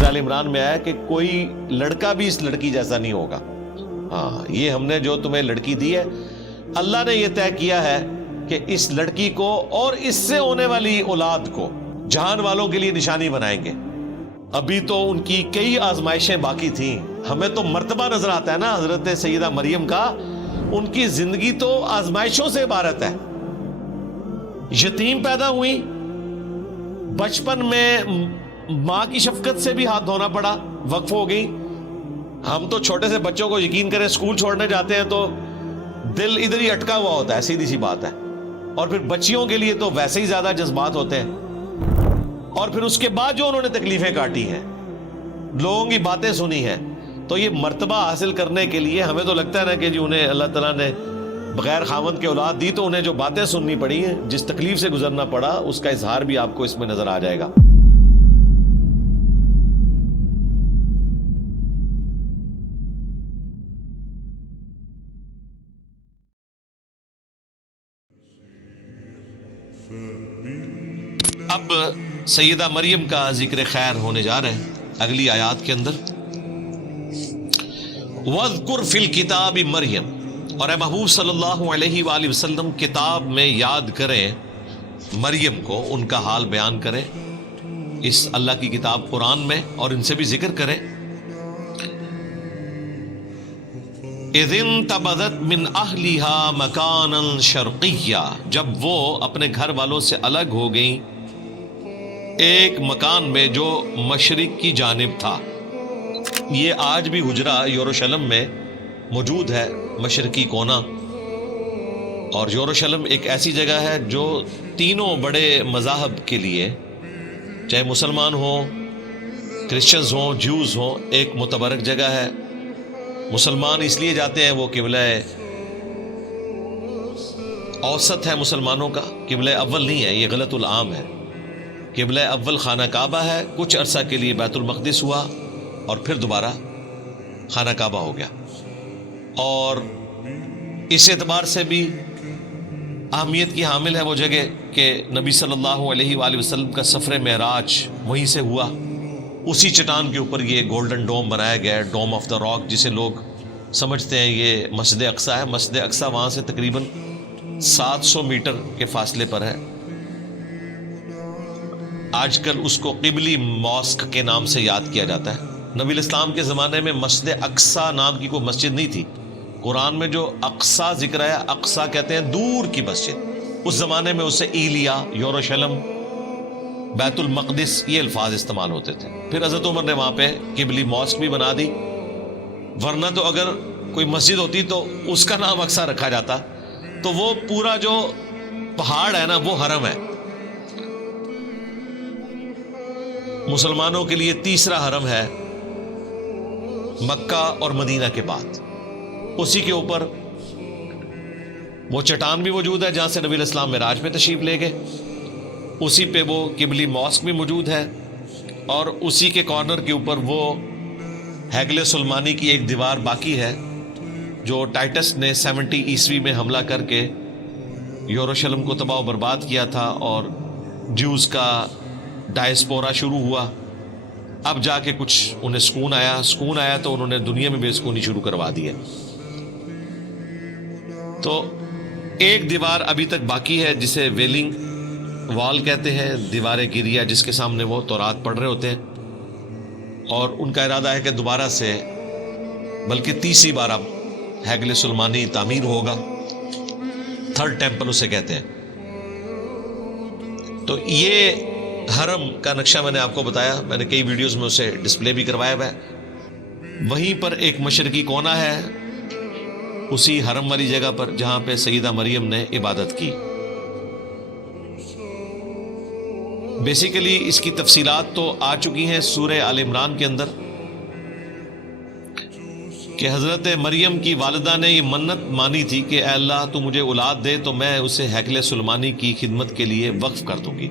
سورہ آل عمران میں آیا کہ کوئی لڑکا بھی اس لڑکی جیسا نہیں ہوگا. ہاں، یہ ہم نے جو تمہیں لڑکی دی ہے، اللہ نے یہ طے کیا ہے کہ اس لڑکی کو اور اس سے ہونے والی اولاد کو جہان والوں کے لیے نشانی بنائیں گے. ابھی تو ان کی کئی آزمائشیں باقی تھیں. ہمیں تو مرتبہ نظر آتا ہے نا حضرت سیدہ مریم کا، ان کی زندگی تو آزمائشوں سے عبارت ہے. یتیم پیدا ہوئی، بچپن میں ماں کی شفقت سے بھی ہاتھ دھونا پڑا، وقف ہو گئی. ہم تو چھوٹے سے بچوں کو یقین کریں اسکول چھوڑنے جاتے ہیں تو دل ادھر ہی اٹکا ہوا ہوتا ہے، سیدھی سی بات ہے. اور پھر بچیوں کے لیے تو ویسے ہی زیادہ جذبات ہوتے ہیں. اور پھر اس کے بعد جو انہوں نے تکلیفیں کاٹی ہیں، لوگوں کی باتیں سنی ہیں، تو یہ مرتبہ حاصل کرنے کے لیے ہمیں تو لگتا ہے نا کہ جی انہیں اللہ تعالیٰ نے بغیر خاوند کے اولاد دی تو انہیں جو باتیں سننی پڑی ہیں، جس تکلیف سے گزرنا پڑا، اس کا اظہار بھی آپ کو اس میں نظر آ جائے گا. اب سیدہ مریم کا ذکر خیر ہونے جا رہے ہیں اگلی آیات کے اندر. وَاذْكُرْ فِي الْكِتَابِ مریم، اور اے محبوب صلی اللہ علیہ وآلہ وسلم کتاب میں یاد کریں مریم کو، ان کا حال بیان کریں اس اللہ کی کتاب قرآن میں، اور ان سے بھی ذکر کریں. اِذِ انتبذت من اہلها مکانا شرقیا، جب وہ اپنے گھر والوں سے الگ ہو گئیں ایک مکان میں جو مشرق کی جانب تھا. یہ آج بھی حجرہ یروشلم میں موجود ہے، مشرقی کونا. اور یروشلم ایک ایسی جگہ ہے جو تینوں بڑے مذاہب کے لیے، چاہے مسلمان ہوں، کرسچنز ہوں، جیوز ہوں، ایک متبرک جگہ ہے. مسلمان اس لیے جاتے ہیں، وہ قبلہ اوسط ہے مسلمانوں کا، قبلہ اول نہیں ہے، یہ غلط العام ہے. قبلہ اول خانہ کعبہ ہے، کچھ عرصہ کے لیے بیت المقدس ہوا اور پھر دوبارہ خانہ کعبہ ہو گیا. اور اس اعتبار سے بھی اہمیت کی حامل ہے وہ جگہ کہ نبی صلی اللہ علیہ وآلہ وسلم کا سفر معراج وہیں سے ہوا. اسی چٹان کے اوپر یہ گولڈن ڈوم بنایا گیا ہے، ڈوم آف دا راک، جسے لوگ سمجھتے ہیں یہ مسجد اقصیٰ ہے. مسجد اقصیٰ وہاں سے تقریباً 700 میٹر کے فاصلے پر ہے. آج کل اس کو قبلی ماسک کے نام سے یاد کیا جاتا ہے. نبی الاسلام کے زمانے میں مسجد اقصیٰ نام کی کوئی مسجد نہیں تھی. قرآن میں جو اقصیٰ ذکر ہے، اقصیٰ کہتے ہیں دور کی مسجد. اس زمانے میں اسے ایلیا، یروشلم، بیت المقدس، یہ الفاظ استعمال ہوتے تھے. پھر حضرت عمر نے وہاں پہ قبلی ماسک بھی بنا دی، ورنہ تو اگر کوئی مسجد ہوتی تو اس کا نام اقصیٰ رکھا جاتا. تو وہ پورا جو پہاڑ ہے نا، وہ حرم ہے. مسلمانوں کے لیے تیسرا حرم ہے مکہ اور مدینہ کے بعد. اسی کے اوپر وہ چٹان بھی موجود ہے جہاں سے نبی الاسلام معراج میں تشریف لے گئے. اسی پہ وہ قبلی ماسک بھی موجود ہے، اور اسی کے کارنر کے اوپر وہ ہیگل سلمانی کی ایک دیوار باقی ہے جو ٹائٹس نے 70 عیسوی میں حملہ کر کے یروشلم کو تباہ و برباد کیا تھا، اور جیوز کا ڈائسپورا شروع ہوا. اب جا کے کچھ انہیں سکون آیا تو انہوں نے دنیا میں بے سکونی شروع کروا دی ہے. تو ایک دیوار ابھی تک باقی ہے جسے ویلنگ وال کہتے ہیں، دیوار گریا، جس کے سامنے وہ تورات پڑھ رہے ہوتے ہیں. اور ان کا ارادہ ہے کہ دوبارہ سے، بلکہ تیسری بار اب ہیگل سلمانی تعمیر ہوگا. تھرڈ ٹیمپل اسے کہتے ہیں. تو یہ حرم کا نقشہ میں نے آپ کو بتایا، میں نے کئی ویڈیوز میں اسے ڈسپلے بھی کروایا ہوا ہے. وہیں پر ایک مشرقی کونا ہے اسی حرم والی جگہ پر جہاں پہ سیدہ مریم نے عبادت کی. بیسیکلی اس کی تفصیلات تو آ چکی ہیں سورہ آل عمران کے اندر کہ حضرت مریم کی والدہ نے یہ منت مانی تھی کہ اے اللہ تو مجھے اولاد دے تو میں اسے ہیکل سلمانی کی خدمت کے لیے وقف کر دوں گی.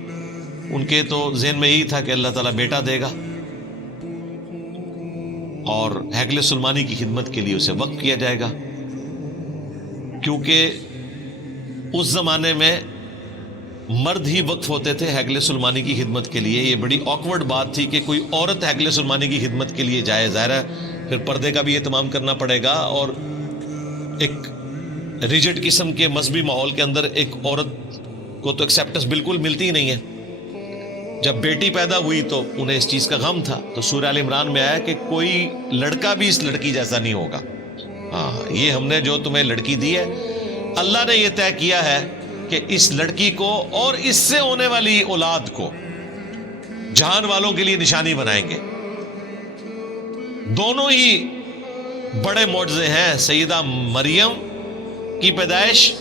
ان کے تو ذہن میں یہی تھا کہ اللہ تعالیٰ بیٹا دے گا اور ہیکل سلمانی کی خدمت کے لیے اسے وقف کیا جائے گا، کیونکہ اس زمانے میں مرد ہی وقف ہوتے تھے ہیکل سلیمانی کی خدمت کے لیے. یہ بڑی آکورڈ بات تھی کہ کوئی عورت ہیکل سلیمانی کی خدمت کے لیے جائے. ظاہر ہے پھر پردے کا بھی اہتمام کرنا پڑے گا, اور ایک ریجڈ قسم کے مذہبی ماحول کے اندر ایک عورت کو تو ایکسیپٹنس بالکل ملتی ہی نہیں ہے. جب بیٹی پیدا ہوئی تو انہیں اس چیز کا غم تھا, تو سورہ آل عمران میں آیا کہ کوئی لڑکا بھی اس لڑکی جیسا نہیں ہوگا. ہاں, یہ ہم نے جو تمہیں لڑکی دی ہے, اللہ نے یہ طے کیا ہے کہ اس لڑکی کو اور اس سے ہونے والی اولاد کو جہان والوں کے لیے نشانی بنائیں گے. دونوں ہی بڑے معجزے ہیں, سیدہ مریم کی پیدائش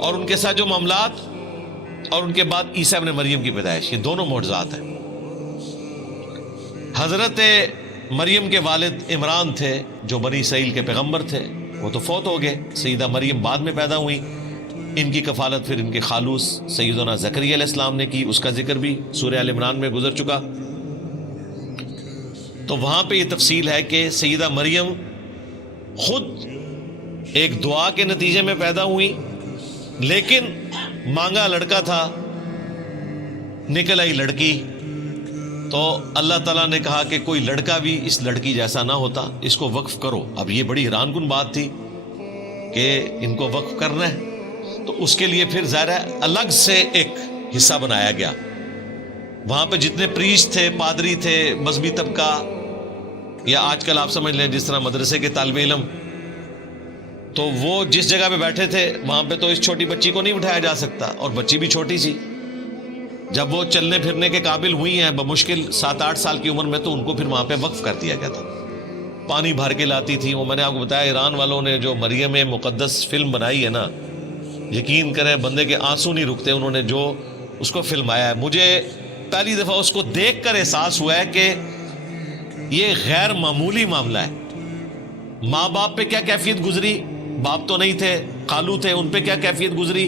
اور ان کے ساتھ جو معاملات, اور ان کے بعد عیسیٰ ابن مریم کی پیدائش. یہ دونوں معجزات ہیں. حضرت مریم کے والد عمران تھے جو بنی اسرائیل کے پیغمبر تھے, وہ تو فوت ہو گئے. سیدہ مریم بعد میں پیدا ہوئی. ان کی کفالت پھر ان کے خالوص سیدنا زکریا علیہ السلام نے کی. اس کا ذکر بھی سورہ آل عمران میں گزر چکا. تو وہاں پہ یہ تفصیل ہے کہ سیدہ مریم خود ایک دعا کے نتیجے میں پیدا ہوئی, لیکن مانگا لڑکا تھا, نکل آئی لڑکی. تو اللہ تعالیٰ نے کہا کہ کوئی لڑکا بھی اس لڑکی جیسا نہ ہوتا, اس کو وقف کرو. اب یہ بڑی حیران کن بات تھی کہ ان کو وقف کرنا ہے, تو اس کے لیے پھر ظاہر ہے الگ سے ایک حصہ بنایا گیا. وہاں پہ جتنے پریسٹ تھے, پادری تھے, مذہبی طبقہ, یا آج کل آپ سمجھ لیں جس طرح مدرسے کے طالب علم, تو وہ جس جگہ پہ بیٹھے تھے وہاں پہ تو اس چھوٹی بچی کو نہیں بٹھایا جا سکتا, اور بچی بھی چھوٹی سی. جب وہ چلنے پھرنے کے قابل ہوئی ہیں بمشکل 7-8 سال کی عمر میں, تو ان کو پھر وہاں پہ وقف کر دیا گیا تھا. پانی بھر کے لاتی تھی. وہ میں نے آپ کو بتایا, ایران والوں نے جو مریم مقدس فلم بنائی ہے نا, یقین کریں بندے کے آنسو نہیں رکتے. انہوں نے جو اس کو فلمایا ہے, مجھے پہلی دفعہ اس کو دیکھ کر احساس ہوا ہے کہ یہ غیر معمولی معاملہ ہے. ماں باپ پہ کیا کیفیت گزری, باپ تو نہیں تھے, خالو تھے, ان پہ کیا کیفیت گزری,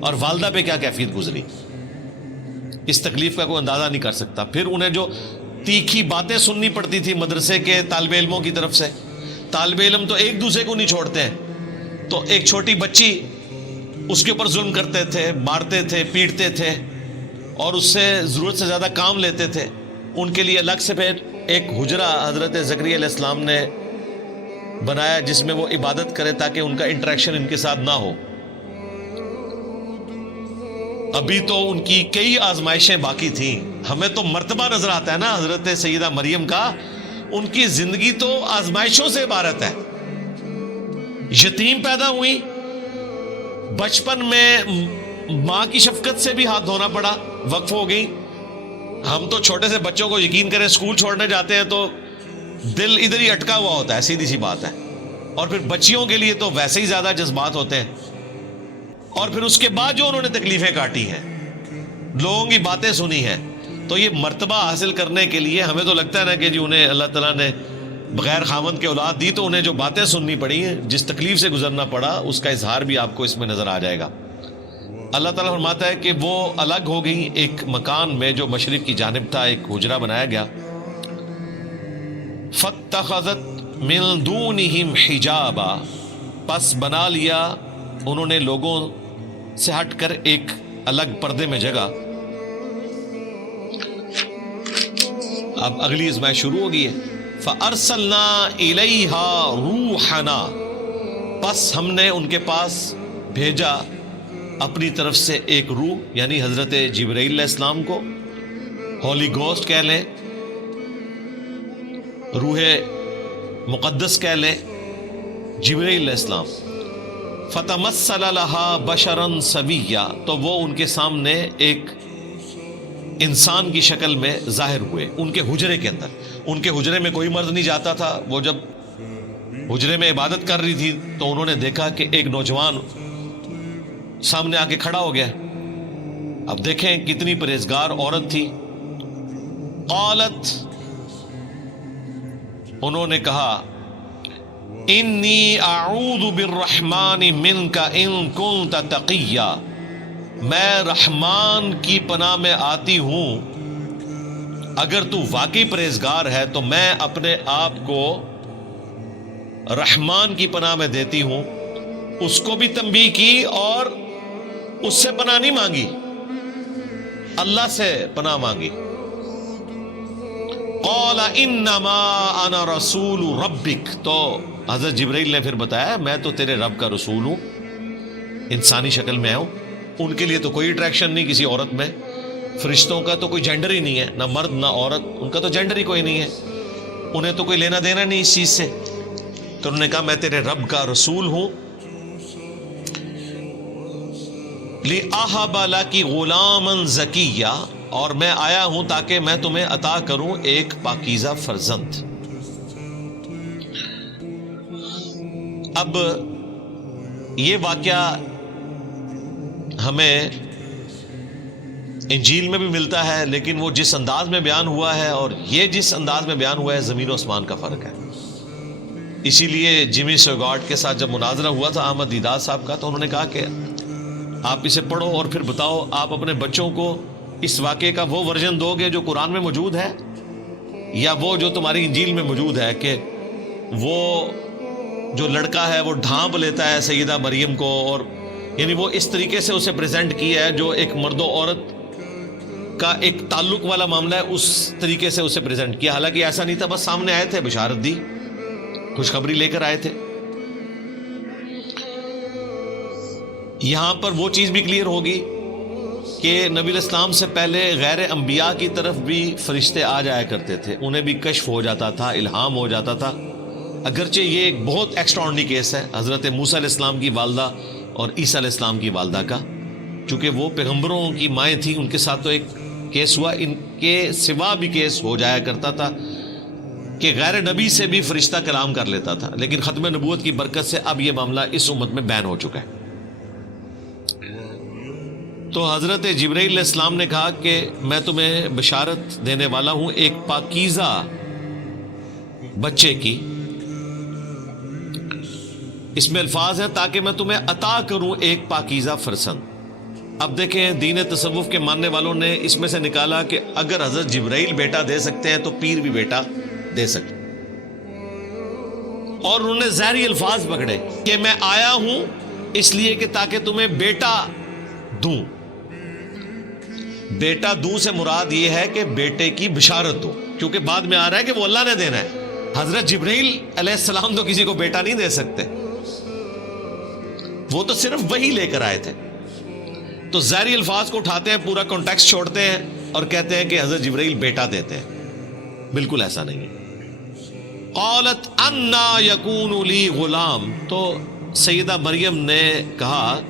اور والدہ پہ کیا کیفیت گزری. اس تکلیف کا کوئی اندازہ نہیں کر سکتا. پھر انہیں جو تیکھی باتیں سننی پڑتی تھی مدرسے کے طالب علموں کی طرف سے. طالب علم تو ایک دوسرے کو نہیں چھوڑتے ہیں, تو ایک چھوٹی بچی اس کے اوپر ظلم کرتے تھے, مارتے تھے, پیٹتے تھے, اور اس سے ضرورت سے زیادہ کام لیتے تھے. ان کے لیے الگ سے پھر ایک حجرہ حضرت زکریا علیہ السلام نے بنایا جس میں وہ عبادت کرے تاکہ ان کا انٹریکشن ان کے ساتھ نہ ہو. ابھی تو ان کی کئی آزمائشیں باقی تھیں. ہمیں تو مرتبہ نظر آتا ہے نا حضرت سیدہ مریم کا, ان کی زندگی تو آزمائشوں سے عبارت ہے. یتیم پیدا ہوئی, بچپن میں ماں کی شفقت سے بھی ہاتھ دھونا پڑا, وقف ہو گئی. ہم تو چھوٹے سے بچوں کو یقین کریں اسکول چھوڑنے جاتے ہیں تو دل ادھر ہی اٹکا ہوا ہوتا ہے, سیدھی سی بات ہے. اور پھر بچیوں کے لیے تو ویسے ہی زیادہ جذبات ہوتے ہیں. اور پھر اس کے بعد جو انہوں نے تکلیفیں کاٹی ہیں, لوگوں کی باتیں سنی ہیں, تو یہ مرتبہ حاصل کرنے کے لیے ہمیں تو لگتا ہے نا کہ جی انہیں اللہ تعالیٰ نے بغیر خامند کے اولاد دی, تو انہیں جو باتیں سننی پڑی ہیں, جس تکلیف سے گزرنا پڑا, اس کا اظہار بھی آپ کو اس میں نظر آ جائے گا. اللہ تعالیٰ فرماتا ہے کہ وہ الگ ہو گئی ایک مکان میں جو مشرق کی جانب تھا, ایک حجرہ بنایا گیا. فَاتَّخَذَتْ مِن دُونِهِمْ حِجَابًا, پس بنا لیا انہوں نے لوگوں سے ہٹ کر ایک الگ پردے میں جگہ. اب اگلی ازمائش شروع ہو گئی ہے. فَأَرْسَلْنَا إِلَيْهَا رُوحَنَا, پس ہم نے ان کے پاس بھیجا اپنی طرف سے ایک روح, یعنی حضرت جبرائیل علیہ السلام کو, ہولی گوسٹ کہہ لیں, روح مقدس کہہ لیں, جبرائیل علیہ السلام. فتمثل لها بشرا سویا, تو وہ ان کے سامنے ایک انسان کی شکل میں ظاہر ہوئے ان کے حجرے کے اندر. ان کے حجرے میں کوئی مرد نہیں جاتا تھا. وہ جب حجرے میں عبادت کر رہی تھی تو انہوں نے دیکھا کہ ایک نوجوان سامنے آ کے کھڑا ہو گیا. اب دیکھیں کتنی پرہیزگار عورت تھی. قالت, انہوں نے کہا, انی اعوذ بالرحمن منک ان کنت تقیا, میں رحمان کی پناہ میں آتی ہوں, اگر تو واقعی پرہیزگار ہے تو میں اپنے آپ کو رحمان کی پناہ میں دیتی ہوں. اس کو بھی تنبیہ کی اور اس سے پناہ نہیں مانگی، اللہ سے پناہ مانگی. قال انما انا رسول ربک، تو حضرت جبرائیل نے پھر بتایا میں تو تیرے رب کا رسول ہوں، انسانی شکل میں ہوں. ان کے لیے تو کوئی اٹریکشن نہیں کسی عورت میں، فرشتوں کا تو کوئی جینڈر ہی نہیں ہے، نہ مرد نہ عورت، ان کا تو جینڈر ہی کوئی نہیں ہے، انہیں تو کوئی لینا دینا نہیں اس چیز سے. تو انہوں نے کہا میں تیرے رب کا رسول ہوں. لِأَهَبَ لَكِ غُلَامًا زَكِيًّا، اور میں آیا ہوں تاکہ میں تمہیں عطا کروں ایک پاکیزہ فرزند. اب یہ واقعہ ہمیں انجیل میں بھی ملتا ہے، لیکن وہ جس انداز میں بیان ہوا ہے اور یہ جس انداز میں بیان ہوا ہے زمین و آسمان کا فرق ہے. اسی لیے جیمی سوگارڈ کے ساتھ جب مناظرہ ہوا تھا احمد دیدار صاحب کا، تو انہوں نے کہا کہ آپ اسے پڑھو اور پھر بتاؤ آپ اپنے بچوں کو اس واقعے کا وہ ورژن دو گے جو قرآن میں موجود ہے، یا وہ جو تمہاری انجیل میں موجود ہے کہ وہ جو لڑکا ہے وہ ڈھانپ لیتا ہے سیدہ مریم کو، اور یعنی وہ اس طریقے سے اسے پریزنٹ کیا ہے جو ایک مرد و عورت کا ایک تعلق والا معاملہ ہے، اس طریقے سے اسے پریزنٹ کیا. حالانکہ ایسا نہیں تھا، بس سامنے آئے تھے، بشارت دی، خوشخبری لے کر آئے تھے. یہاں پر وہ چیز بھی کلیئر ہوگی کہ نبی الاسلام سے پہلے غیر انبیاء کی طرف بھی فرشتے آ جایا کرتے تھے، انہیں بھی کشف ہو جاتا تھا، الہام ہو جاتا تھا. اگرچہ یہ ایک بہت ایکسٹراڈنری کیس ہے حضرت موسیٰ علیہ السلام کی والدہ اور عیسیٰ علیہ السلام کی والدہ کا، چونکہ وہ پیغمبروں کی مائیں تھیں، ان کے ساتھ تو ایک کیس ہوا. ان کے سوا بھی کیس ہو جایا کرتا تھا کہ غیر نبی سے بھی فرشتہ کلام کر لیتا تھا، لیکن ختم نبوت کی برکت سے اب یہ معاملہ اس امت میں بین ہو چکا ہے. تو حضرت جبرائیل علیہ السلام نے کہا کہ میں تمہیں بشارت دینے والا ہوں ایک پاکیزہ بچے کی. اس میں الفاظ ہیں تاکہ میں تمہیں عطا کروں ایک پاکیزہ فرزند. اب دیکھیں دین تصوف کے ماننے والوں نے اس میں سے نکالا کہ اگر حضرت جبرائیل بیٹا دے سکتے ہیں تو پیر بھی بیٹا دے سکتے، اور انہوں نے ظاہری الفاظ پکڑے کہ میں آیا ہوں اس لیے کہ تاکہ تمہیں بیٹا دوں. بیٹا دوں سے مراد یہ ہے کہ بیٹے کی بشارت دو، کیونکہ بعد میں آ رہا ہے کہ وہ اللہ نے دینا ہے. حضرت جبرائیل علیہ السلام تو کسی کو بیٹا نہیں دے سکتے، وہ تو صرف وہی لے کر آئے تھے. تو ظاہری الفاظ کو اٹھاتے ہیں، پورا کانٹیکسٹ چھوڑتے ہیں اور کہتے ہیں کہ حضرت جبرائیل بیٹا دیتے ہیں. بالکل ایسا نہیں ہے. قالت انا یکون لی غلام، تو سیدہ مریم نے کہا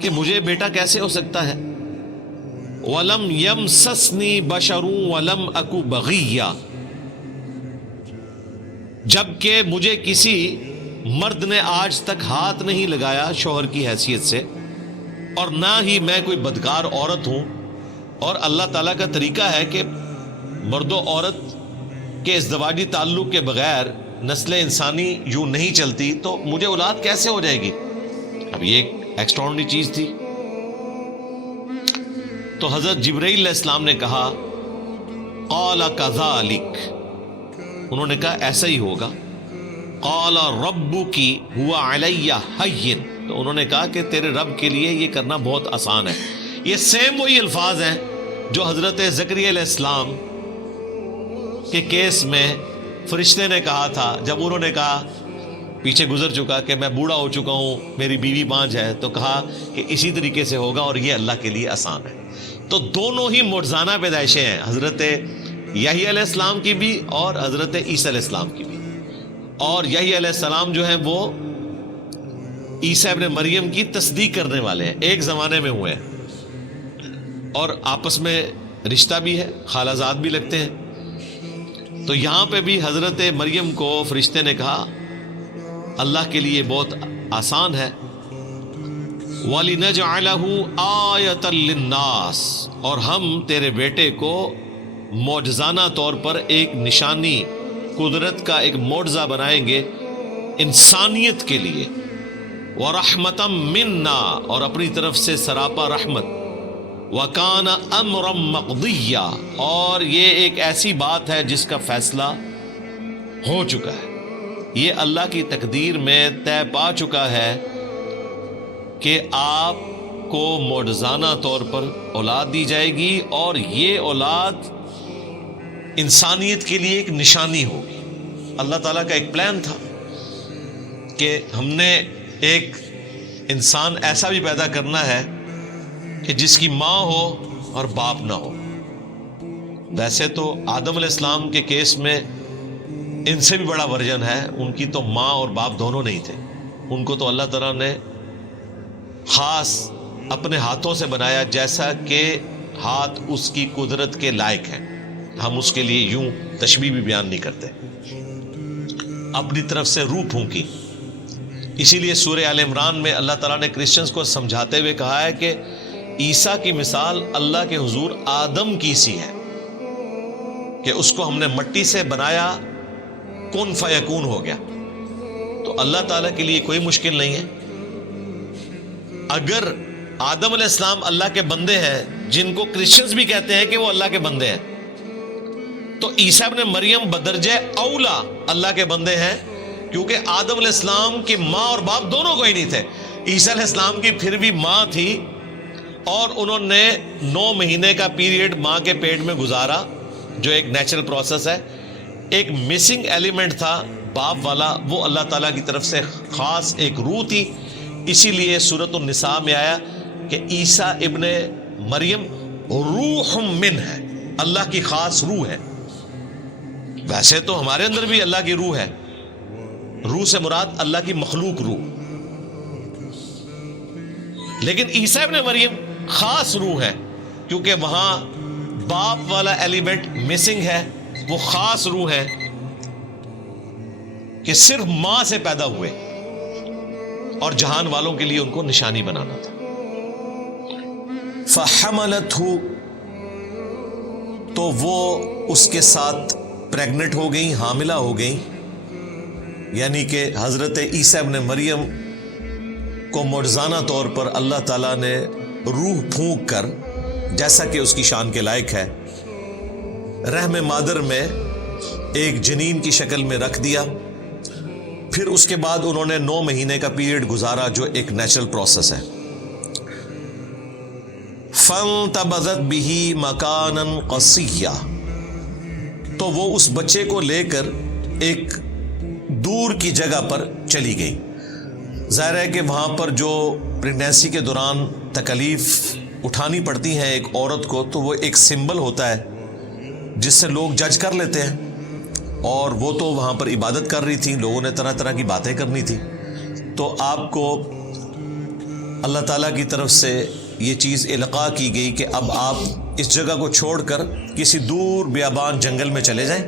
کہ مجھے بیٹا کیسے ہو سکتا ہے. وَلَمْ يَمْسَسْنِي بَشَرٌ وَلَمْ أَكُ بَغِيًّا، جبکہ مجھے کسی مرد نے آج تک ہاتھ نہیں لگایا شوہر کی حیثیت سے، اور نہ ہی میں کوئی بدکار عورت ہوں. اور اللہ تعالیٰ کا طریقہ ہے کہ مرد و عورت کے ازدواجی تعلق کے بغیر نسل انسانی یوں نہیں چلتی، تو مجھے اولاد کیسے ہو جائے گی. اب یہ ایک ایکسٹراڈنری چیز تھی. تو حضرت جبرائیل علیہ السلام نے کہا قال کذالک، انہوں نے کہا ایسا ہی ہوگا. قال ربک هو علی ہین، تو انہوں نے کہا کہ تیرے رب کے لیے یہ کرنا بہت آسان ہے. یہ سیم وہی الفاظ ہیں جو حضرت زکریا علیہ السلام کے کیس میں فرشتے نے کہا تھا جب انہوں نے کہا، پیچھے گزر چکا، کہ میں بوڑھا ہو چکا ہوں، میری بیوی بانجھ ہے، تو کہا کہ اسی طریقے سے ہوگا اور یہ اللہ کے لیے آسان ہے. تو دونوں ہی معجزانہ پیدائشیں ہیں، حضرت یحییٰ علیہ السلام کی بھی اور حضرت عیسیٰ علیہ السلام کی بھی. اور یحییٰ علیہ السلام جو ہیں وہ عیسیٰ ابن مریم کی تصدیق کرنے والے ہیں، ایک زمانے میں ہوئے ہیں اور آپس میں رشتہ بھی ہے، خالہ زاد بھی لگتے ہیں. تو یہاں پہ بھی حضرت مریم کو فرشتے نے کہا اللہ کے لیے بہت آسان ہے. وَلِنَجْعَلَهُ آیَةً لِلنَّاسِ، اور ہم تیرے بیٹے کو معجزانہ طور پر ایک نشانی، قدرت کا ایک معجزہ بنائیں گے انسانیت کے لیے. وَرَحْمَةً مِنَّا، اور اپنی طرف سے سراپا رحمت. وَكَانَ أَمْرًا مَقْضِيًّا، اور یہ ایک ایسی بات ہے جس کا فیصلہ ہو چکا ہے، یہ اللہ کی تقدیر میں طے پا چکا ہے کہ آپ کو معجزانہ طور پر اولاد دی جائے گی، اور یہ اولاد انسانیت کے لیے ایک نشانی ہوگی۔ اللہ تعالیٰ کا ایک پلان تھا کہ ہم نے ایک انسان ایسا بھی پیدا کرنا ہے کہ جس کی ماں ہو اور باپ نہ ہو۔ ویسے تو آدم علیہ السلام کے کیس میں ان سے بھی بڑا ورژن ہے، ان کی تو ماں اور باپ دونوں نہیں تھے، ان کو تو اللہ تعالیٰ نے خاص اپنے ہاتھوں سے بنایا، جیسا کہ ہاتھ اس کی قدرت کے لائق ہیں۔ ہم اس کے لیے یوں تشبیہ بھی بیان نہیں کرتے، اپنی طرف سے روح پھونکی۔ اسی لیے سورہ آل عمران میں اللہ تعالیٰ نے کرسچنز کو سمجھاتے ہوئے کہا ہے کہ عیسیٰ کی مثال اللہ کے حضور آدم کی سی ہے، کہ اس کو ہم نے مٹی سے بنایا، کن فیکون ہو گیا۔ تو اللہ تعالیٰ کے لیے کوئی مشکل نہیں ہے۔ اگر آدم علیہ السلام اللہ کے بندے ہیں، جن کو کرسچنز بھی کہتے ہیں کہ وہ اللہ کے بندے ہیں، تو عیسیٰ ابن مریم بدرجہ اولا اللہ کے بندے ہیں، کیونکہ آدم علیہ السلام کی ماں اور باپ دونوں کوئی نہیں تھے۔ عیسیٰ علیہ السلام کی پھر بھی ماں تھی، اور انہوں نے 9 مہینے کا پیریڈ ماں کے پیٹ میں گزارا، جو ایک نیچرل پروسیس ہے۔ ایک مسنگ ایلیمنٹ تھا باپ والا، وہ اللہ تعالیٰ کی طرف سے خاص ایک روح تھی۔ اسی لیے سورۃ النساء میں آیا کہ عیسیٰ ابن مریم روح من ہے، اللہ کی خاص روح ہے۔ ویسے تو ہمارے اندر بھی اللہ کی روح ہے، روح سے مراد اللہ کی مخلوق روح، لیکن عیسیٰ ابن مریم خاص روح ہے، کیونکہ وہاں باپ والا ایلیمنٹ مسنگ ہے، وہ خاص روح ہے کہ صرف ماں سے پیدا ہوئے، اور جہان والوں کے لیے ان کو نشانی بنانا تھا۔ فَحَمَلَتْهُ، تو وہ اس کے ساتھ پریگنٹ ہو گئیں، حاملہ ہو گئیں، یعنی کہ حضرت عیسیٰ ابن مریم کو معجزانہ طور پر اللہ تعالیٰ نے روح پھونک کر، جیسا کہ اس کی شان کے لائق ہے، رحم مادر میں ایک جنین کی شکل میں رکھ دیا۔ پھر اس کے بعد انہوں نے 9 مہینے کا پیریڈ گزارا، جو ایک نیچرل پروسیس ہے۔ فَانْتَبَذَتْ بِهِ مَكَانًا قَصِيًّا، تو وہ اس بچے کو لے کر ایک دور کی جگہ پر چلی گئی۔ ظاہر ہے کہ وہاں پر جو پریگنینسی کے دوران تکلیف اٹھانی پڑتی ہیں ایک عورت کو، تو وہ ایک سمبل ہوتا ہے جس سے لوگ جج کر لیتے ہیں، اور وہ تو وہاں پر عبادت کر رہی تھی، لوگوں نے طرح طرح کی باتیں کرنی تھی، تو آپ کو اللہ تعالیٰ کی طرف سے یہ چیز القاء کی گئی کہ اب آپ اس جگہ کو چھوڑ کر کسی دور بیابان جنگل میں چلے جائیں۔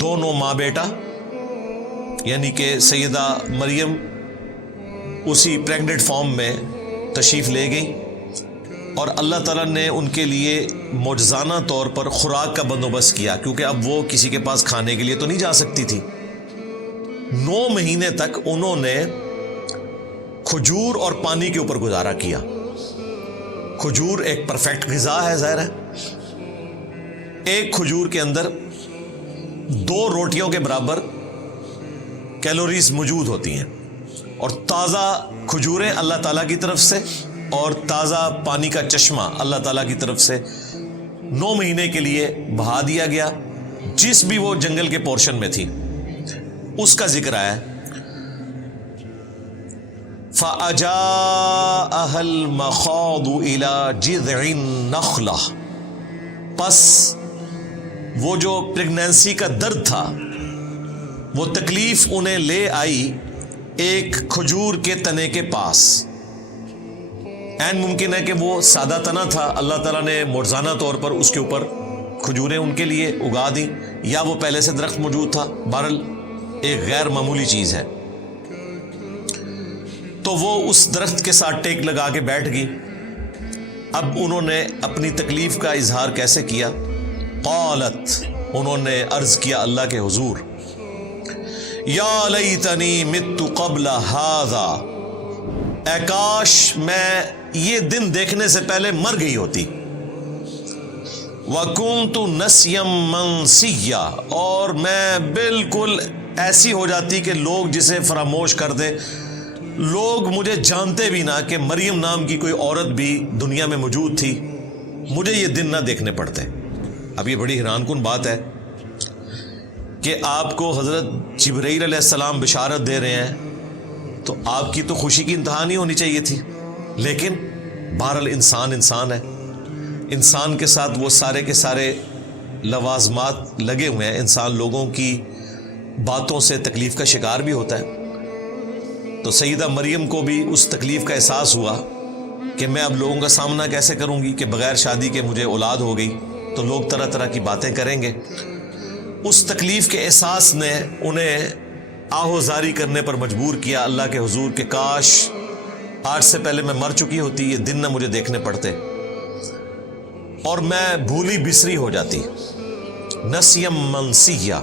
دونوں ماں بیٹا، یعنی کہ سیدہ مریم اسی پریگننٹ فارم میں تشریف لے گئی، اور اللہ تعالیٰ نے ان کے لیے معجزانہ طور پر خوراک کا بندوبست کیا، کیونکہ اب وہ کسی کے پاس کھانے کے لیے تو نہیں جا سکتی تھی۔ 9 مہینے تک انہوں نے کھجور اور پانی کے اوپر گزارا کیا۔ کھجور ایک پرفیکٹ غذا ہے، ظاہر ہے، ایک کھجور کے اندر 2 روٹیوں کے برابر کیلوریز موجود ہوتی ہیں، اور تازہ کھجوریں اللہ تعالیٰ کی طرف سے، اور تازہ پانی کا چشمہ اللہ تعالیٰ کی طرف سے 9 مہینے کے لیے بہا دیا گیا۔ جس بھی وہ جنگل کے پورشن میں تھی اس کا ذکر آیا ہے۔ فَأَجَاءَهَا الْمَخَاضُ إِلَى جِذْعِ النَّخْلَةِ، پس وہ جو پریگنینسی کا درد تھا، وہ تکلیف انہیں لے آئی ایک کھجور کے تنے کے پاس۔ این ممکن ہے کہ وہ سادہ تنا تھا، اللہ تعالیٰ نے معجزانہ طور پر اس کے اوپر کھجوریں ان کے لیے اگا دیں، یا وہ پہلے سے درخت موجود تھا، بہرحال ایک غیر معمولی چیز ہے۔ تو وہ اس درخت کے ساتھ ٹیک لگا کے بیٹھ گئی۔ اب انہوں نے اپنی تکلیف کا اظہار کیسے کیا؟ قالت، انہوں نے عرض کیا اللہ کے حضور، یا لیتنی مت قبل ھذا، اے کاش میں یہ دن دیکھنے سے پہلے مر گئی ہوتی، وَكُنْتُ نَسْيًا مَنْسِيًّا، اور میں بالکل ایسی ہو جاتی کہ لوگ جسے فراموش کر دیں، لوگ مجھے جانتے بھی نہ کہ مریم نام کی کوئی عورت بھی دنیا میں موجود تھی، مجھے یہ دن نہ دیکھنے پڑتے۔ اب یہ بڑی حیران کن بات ہے کہ آپ کو حضرت جبرائیل علیہ السلام بشارت دے رہے ہیں، تو آپ کی تو خوشی کی انتہا نہیں ہونی چاہیے تھی، لیکن بہرحال انسان ہے، انسان کے ساتھ وہ سارے کے سارے لوازمات لگے ہوئے ہیں، انسان لوگوں کی باتوں سے تکلیف کا شکار بھی ہوتا ہے۔ تو سیدہ مریم کو بھی اس تکلیف کا احساس ہوا کہ میں اب لوگوں کا سامنا کیسے کروں گی کہ بغیر شادی کے مجھے اولاد ہو گئی، تو لوگ طرح طرح کی باتیں کریں گے۔ اس تکلیف کے احساس نے انہیں آہوزاری کرنے پر مجبور کیا اللہ کے حضور کہ کاش آج سے پہلے میں مر چکی ہوتی، یہ دن نہ مجھے دیکھنے پڑتے اور میں بھولی بسری ہو جاتی۔ نسیم منسیہ۔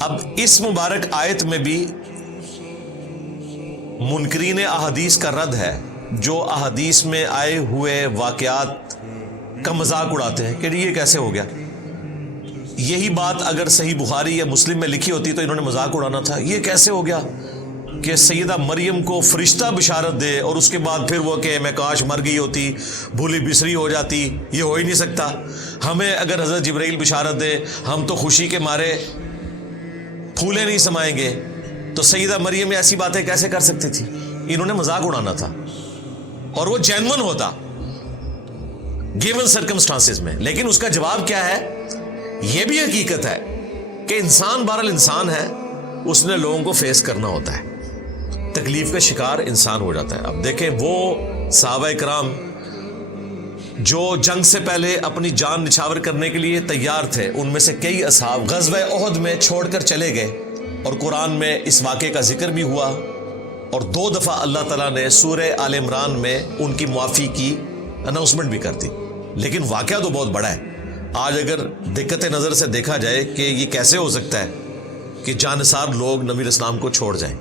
اب اس مبارک آیت میں بھی منکرین احادیث کا رد ہے، جو احادیث میں آئے ہوئے واقعات کا مذاق اڑاتے ہیں کہ یہ کیسے ہو گیا۔ یہی بات اگر صحیح بخاری یا مسلم میں لکھی ہوتی تو انہوں نے مذاق اڑانا تھا، یہ کیسے ہو گیا کہ سیدہ مریم کو فرشتہ بشارت دے اور اس کے بعد پھر وہ کہ میں کاش مر گئی ہوتی، بھولی بسری ہو جاتی، یہ ہو ہی نہیں سکتا۔ ہمیں اگر حضرت جبرائیل بشارت دے ہم تو خوشی کے مارے پھولے نہیں سمائیں گے، تو سیدہ مریم ایسی باتیں کیسے کر سکتی تھی؟ انہوں نے مذاق اڑانا تھا اور وہ جینون ہوتا گیون سرکمسٹانسز میں۔ لیکن اس کا جواب کیا ہے؟ یہ بھی حقیقت ہے کہ انسان بہرحال انسان ہے، اس نے لوگوں کو فیس کرنا ہوتا ہے، تکلیف کا شکار انسان ہو جاتا ہے۔ اب دیکھیں وہ صحابہ کرام جو جنگ سے پہلے اپنی جان نچھاور کرنے کے لیے تیار تھے، ان میں سے کئی اصحاب غزوہ احد میں چھوڑ کر چلے گئے، اور قرآن میں اس واقعے کا ذکر بھی ہوا، اور 2 دفعہ اللہ تعالیٰ نے سورہ آل عمران میں ان کی معافی کی اناؤنسمنٹ بھی کر دی۔ لیکن واقعہ تو بہت بڑا ہے۔ آج اگر دقت نظر سے دیکھا جائے کہ یہ کیسے ہو سکتا ہے کہ جانثار لوگ نبی اسلام کو چھوڑ جائیں،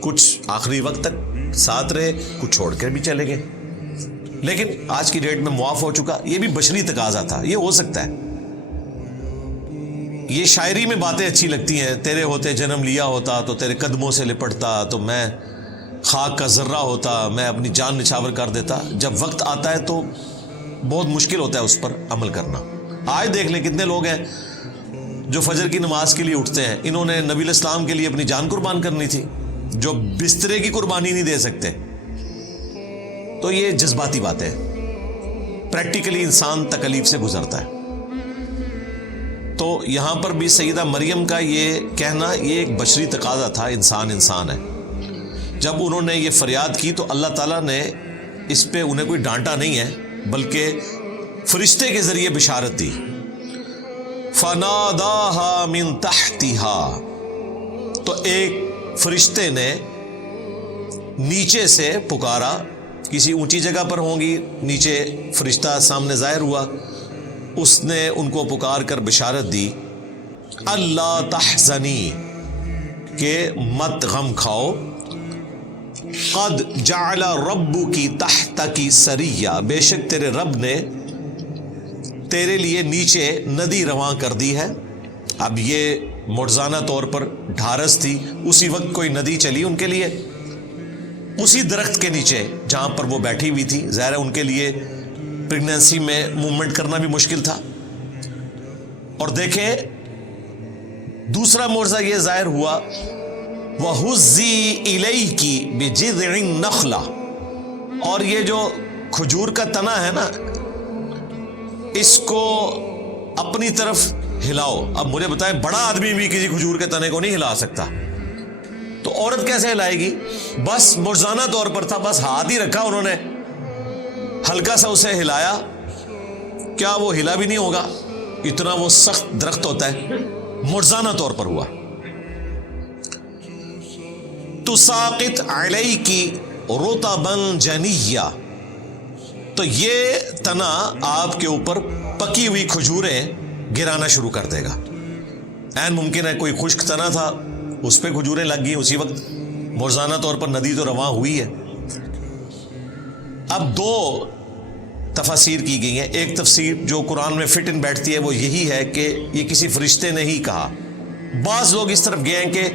کچھ آخری وقت تک ساتھ رہے، کچھ چھوڑ کر بھی چلے گئے، لیکن آج کی ڈیٹ میں معاف ہو چکا۔ یہ بھی بشری تقاضا تھا، یہ ہو سکتا ہے۔ یہ شاعری میں باتیں اچھی لگتی ہیں، تیرے ہوتے جنم لیا ہوتا تو تیرے قدموں سے لپٹتا، تو میں خاک کا ذرہ ہوتا، میں اپنی جان نچھاور کر دیتا۔ جب وقت آتا ہے تو بہت مشکل ہوتا ہے اس پر عمل کرنا۔ آج دیکھ لیں کتنے لوگ ہیں جو فجر کی نماز کے لیے اٹھتے ہیں، انہوں نے نبی الاسلام کے لیے اپنی جان قربان کرنی تھی، جو بسترے کی قربانی نہیں دے سکتے۔ تو یہ جذباتی باتیں، پریکٹیکلی انسان تکلیف سے گزرتا ہے۔ تو یہاں پر بھی سیدہ مریم کا یہ کہنا یہ ایک بشری تقاضا تھا، انسان ہے۔ جب انہوں نے یہ فریاد کی تو اللہ تعالیٰ نے اس پہ انہیں کوئی ڈانٹا نہیں ہے، بلکہ فرشتے کے ذریعے بشارت دی۔ فناداہا من تحتہا، تو ایک فرشتے نے نیچے سے پکارا، کسی اونچی جگہ پر ہوں گی، نیچے فرشتہ سامنے ظاہر ہوا، اس نے ان کو پکار کر بشارت دی، اللہ تحزنی، کہ مت غم کھاؤ، قد جعل ربکی تحتکی سریہ، بے شک تیرے رب نے تیرے لیے نیچے ندی رواں کر دی ہے۔ اب یہ معجزانہ طور پر ڈھارس تھی، اسی وقت کوئی ندی چلی ان کے لیے، اسی درخت کے نیچے جہاں پر وہ بیٹھی ہوئی تھی۔ ظاہر ہے ان کے لیے پریگنینسی میں موومنٹ کرنا بھی مشکل تھا۔ اور دیکھیں دوسرا معجزہ یہ ظاہر ہوا، وَهُزِّي إِلَيْكِ بِجِذْعِ النَّخْلَةِ، اور یہ جو کھجور کا تنا ہے نا، اس کو اپنی طرف ہلاؤ۔ اب مجھے بتائیں بڑا آدمی بھی کسی کھجور کے تنے کو نہیں ہلا سکتا، تو عورت کیسے ہلائے گی؟ بس معجزانہ طور پر تھا، بس ہاتھ ہی رکھا انہوں نے، ہلکا سا اسے ہلایا، کیا وہ ہلا بھی نہیں ہوگا؟ اتنا وہ سخت درخت ہوتا ہے۔ معجزانہ طور پر ہوا۔ تساقط علیکی رطبا جنیہ، تو یہ تنا آپ کے اوپر پکی ہوئی کھجوریں گرانا شروع کر دے گا۔ عین ممکن ہے کوئی خشک تنا تھا، اس پہ کھجوریں لگ گئی اسی وقت، معجزانہ طور پر ندی تو رواں ہوئی ہے۔ اب 2 تفاسیر کی گئی ہیں۔ ایک تفسیر جو قرآن میں فٹ ان بیٹھتی ہے وہ یہی ہے کہ یہ کسی فرشتے نے ہی کہا۔ بعض لوگ اس طرف گئے ہیں کہ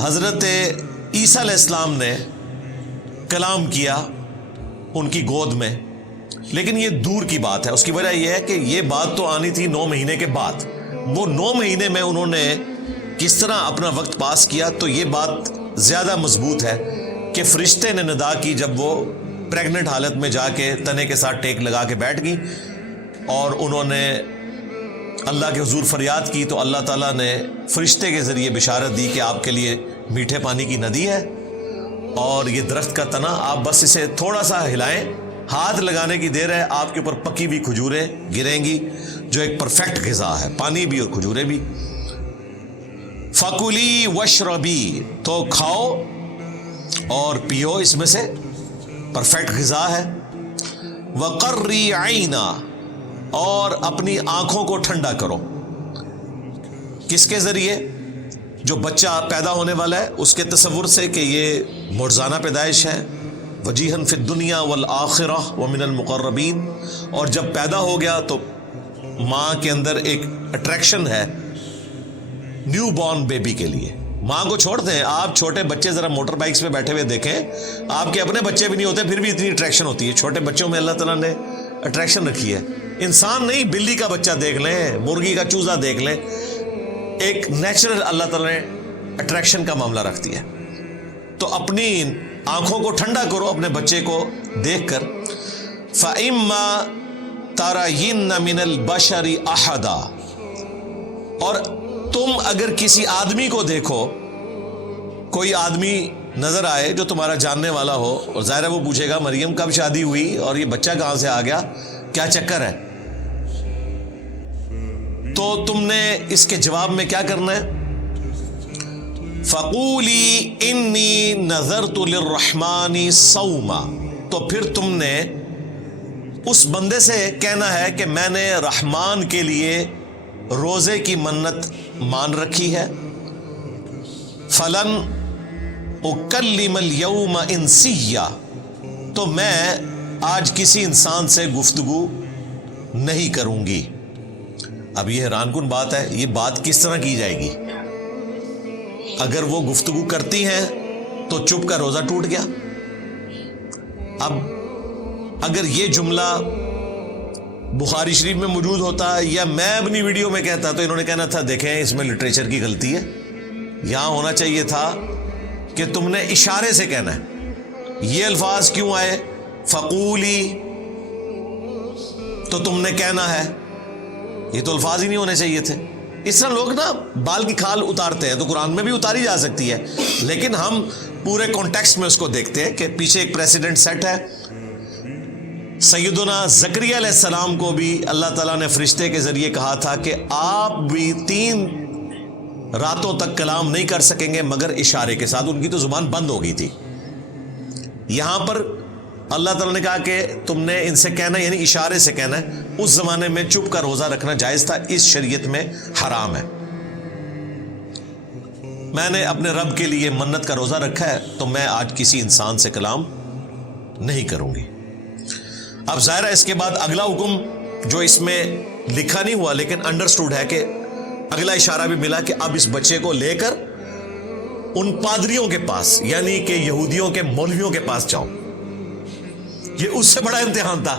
حضرت عیسیٰ علیہ السلام نے کلام کیا ان کی گود میں، لیکن یہ دور کی بات ہے۔ اس کی وجہ یہ ہے کہ یہ بات تو آنی تھی 9 مہینے کے بعد۔ وہ 9 مہینے میں انہوں نے کس طرح اپنا وقت پاس کیا، تو یہ بات زیادہ مضبوط ہے کہ فرشتے نے ندا کی جب وہ پریگننٹ حالت میں جا کے تنے کے ساتھ ٹیک لگا کے بیٹھ گئی، اور انہوں نے اللہ کے حضور فریاد کی، تو اللہ تعالیٰ نے فرشتے کے ذریعے بشارت دی کہ آپ کے لیے میٹھے پانی کی ندی ہے، اور یہ درخت کا تنا آپ بس اسے تھوڑا سا ہلائیں، ہاتھ لگانے کی دیر ہے، آپ کے اوپر پکی ہوئی کھجوریں گریں گی، جو ایک پرفیکٹ غذا ہے، پانی بھی اور کھجوریں بھی۔ فَكُلِي وَاشْرَبِي، تو کھاؤ اور پیو اس میں سے، پرفیکٹ غذا ہے۔ وَقَرِّي عَيْنًا، اور اپنی آنکھوں کو ٹھنڈا کرو۔ کس کے ذریعے؟ جو بچہ پیدا ہونے والا ہے اس کے تصور سے کہ یہ معجزانہ پیدائش ہے، وجیہن فی الدنیا والآخرہ ومن المقربین، اور جب پیدا ہو گیا تو ماں کے اندر ایک اٹریکشن ہے نیو بورن بیبی کے لیے۔ ماں کو چھوڑ دیں، آپ چھوٹے بچے ذرا موٹر بائکس پہ بیٹھے ہوئے دیکھیں، آپ کے اپنے بچے بھی نہیں ہوتے پھر بھی اتنی اٹریکشن ہوتی ہے۔ چھوٹے بچوں میں اللہ تعالیٰ نے اٹریکشن رکھی ہے۔ انسان نہیں، بلی کا بچہ دیکھ لیں، مرغی کا چوزا دیکھ لیں، ایک نیچرل اللہ تعالیٰ نے اٹریکشن کا معاملہ رکھتی ہے۔ تو اپنی آنکھوں کو ٹھنڈا کرو اپنے بچے کو دیکھ کر۔ فَإِمَّا تَرَيِنَّ مِنَ الْبَشَرِ أَحَدًا، اور تم اگر کسی آدمی کو دیکھو، کوئی آدمی نظر آئے جو تمہارا جاننے والا ہو، اور ظاہر ہے وہ پوچھے گا مریم کب شادی ہوئی اور یہ بچہ کہاں سے آ گیا، کیا چکر ہے، تو تم نے اس کے جواب میں کیا کرنا ہے؟ فَقُولِي إِنِّي نَذَرْتُ لِلرَّحْمَنِ صَوْمًا، تو پھر تم نے اس بندے سے کہنا ہے کہ میں نے رحمان کے لیے روزے کی منت مان رکھی ہے۔ فَلَنْ أُكَلِّمَ الْيَوْمَ إِنسِيًّا، تو میں آج کسی انسان سے گفتگو نہیں کروں گی۔ اب یہ حیران کن بات ہے، یہ بات کس طرح کی جائے گی؟ اگر وہ گفتگو کرتی ہیں تو چپ کا روزہ ٹوٹ گیا۔ اب اگر یہ جملہ بخاری شریف میں موجود ہوتا یا میں اپنی ویڈیو میں کہتا تو انہوں نے کہنا تھا دیکھیں اس میں لٹریچر کی غلطی ہے، یہاں ہونا چاہیے تھا کہ تم نے اشارے سے کہنا ہے۔ یہ الفاظ کیوں آئے؟ فقولی، تو تم نے کہنا ہے، یہ تو الفاظ ہی نہیں ہونے چاہیے تھے۔ اس طرح لوگ نا بال کی کھال اتارتے ہیں، تو قرآن میں بھی اتاری جا سکتی ہے، لیکن ہم پورے کانٹیکسٹ میں اس کو دیکھتے ہیں کہ پیچھے ایک پریسیڈنٹ سیٹ ہے۔ سیدنا زکریا علیہ السلام کو بھی اللہ تعالیٰ نے فرشتے کے ذریعے کہا تھا کہ آپ بھی 3 راتوں تک کلام نہیں کر سکیں گے مگر اشارے کے ساتھ، ان کی تو زبان بند ہو گئی تھی۔ یہاں پر اللہ تعالیٰ نے کہا کہ تم نے ان سے کہنا، یعنی اشارے سے کہنا ہے۔ اس زمانے میں چپ کا روزہ رکھنا جائز تھا، اس شریعت میں حرام ہے۔ میں نے اپنے رب کے لیے منت کا روزہ رکھا ہے تو میں آج کسی انسان سے کلام نہیں کروں گی۔ اب ظاہر ہے اس کے بعد اگلا حکم جو اس میں لکھا نہیں ہوا لیکن انڈرسٹوڈ ہے کہ اگلا اشارہ بھی ملا کہ اب اس بچے کو لے کر ان پادریوں کے پاس، یعنی کہ یہودیوں کے مولویوں کے پاس جاؤ۔ یہ اس سے بڑا امتحان تھا،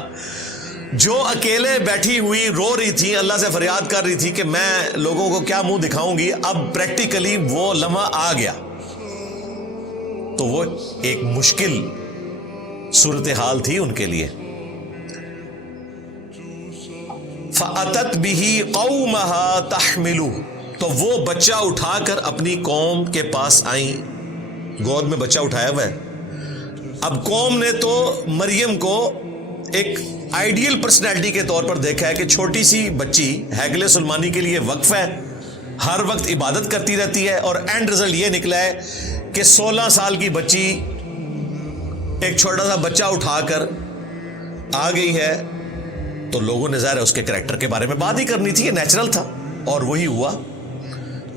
جو اکیلے بیٹھی ہوئی رو رہی تھی، اللہ سے فریاد کر رہی تھی کہ میں لوگوں کو کیا منہ دکھاؤں گی، اب پریکٹیکلی وہ لمحہ آ گیا۔ تو وہ ایک مشکل صورتحال تھی ان کے لیے۔ فَأَتَتْ بِهِ قَوْمَهَا تَحْمِلُهُ، تو وہ بچہ اٹھا کر اپنی قوم کے پاس آئیں، گود میں بچہ اٹھایا ہوا ہے۔ اب قوم نے تو مریم کو ایک آئیڈیل پرسنالٹی کے طور پر دیکھا ہے کہ چھوٹی سی بچی ہیکل سلمانی کے لیے وقف ہے، ہر وقت عبادت کرتی رہتی ہے، اور اینڈ رزلٹ یہ نکلا ہے کہ 16 سال کی بچی ایک چھوٹا سا بچہ اٹھا کر آ گئی ہے۔ تو لوگوں نے ظاہر ہے اس کے کریکٹر کے بارے میں بات ہی کرنی تھی، یہ نیچرل تھا، اور وہی ہوا۔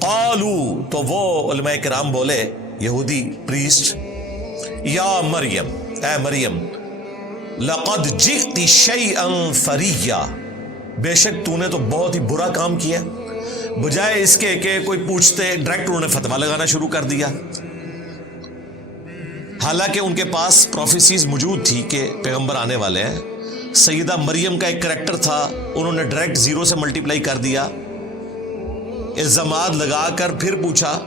قالو، تو وہ علماء کرام بولے، یہودی پریسٹ، یا مریم، اے مریم، لقد جئت شیئا فریا، بے شک تو نے تو بہت ہی برا کام کیا۔ بجائے اس کے کہ کوئی پوچھتے ڈائریکٹ انہوں نے فتویٰ لگانا شروع کر دیا. حالانکہ ان کے پاس پروفیسیز موجود تھی کہ پیغمبر آنے والے ہیں. سیدہ مریم کا ایک کریکٹر تھا, انہوں نے ڈائریکٹ 0 سے ملٹیپلائی کر دیا, الزامات لگا کر پھر پوچھا.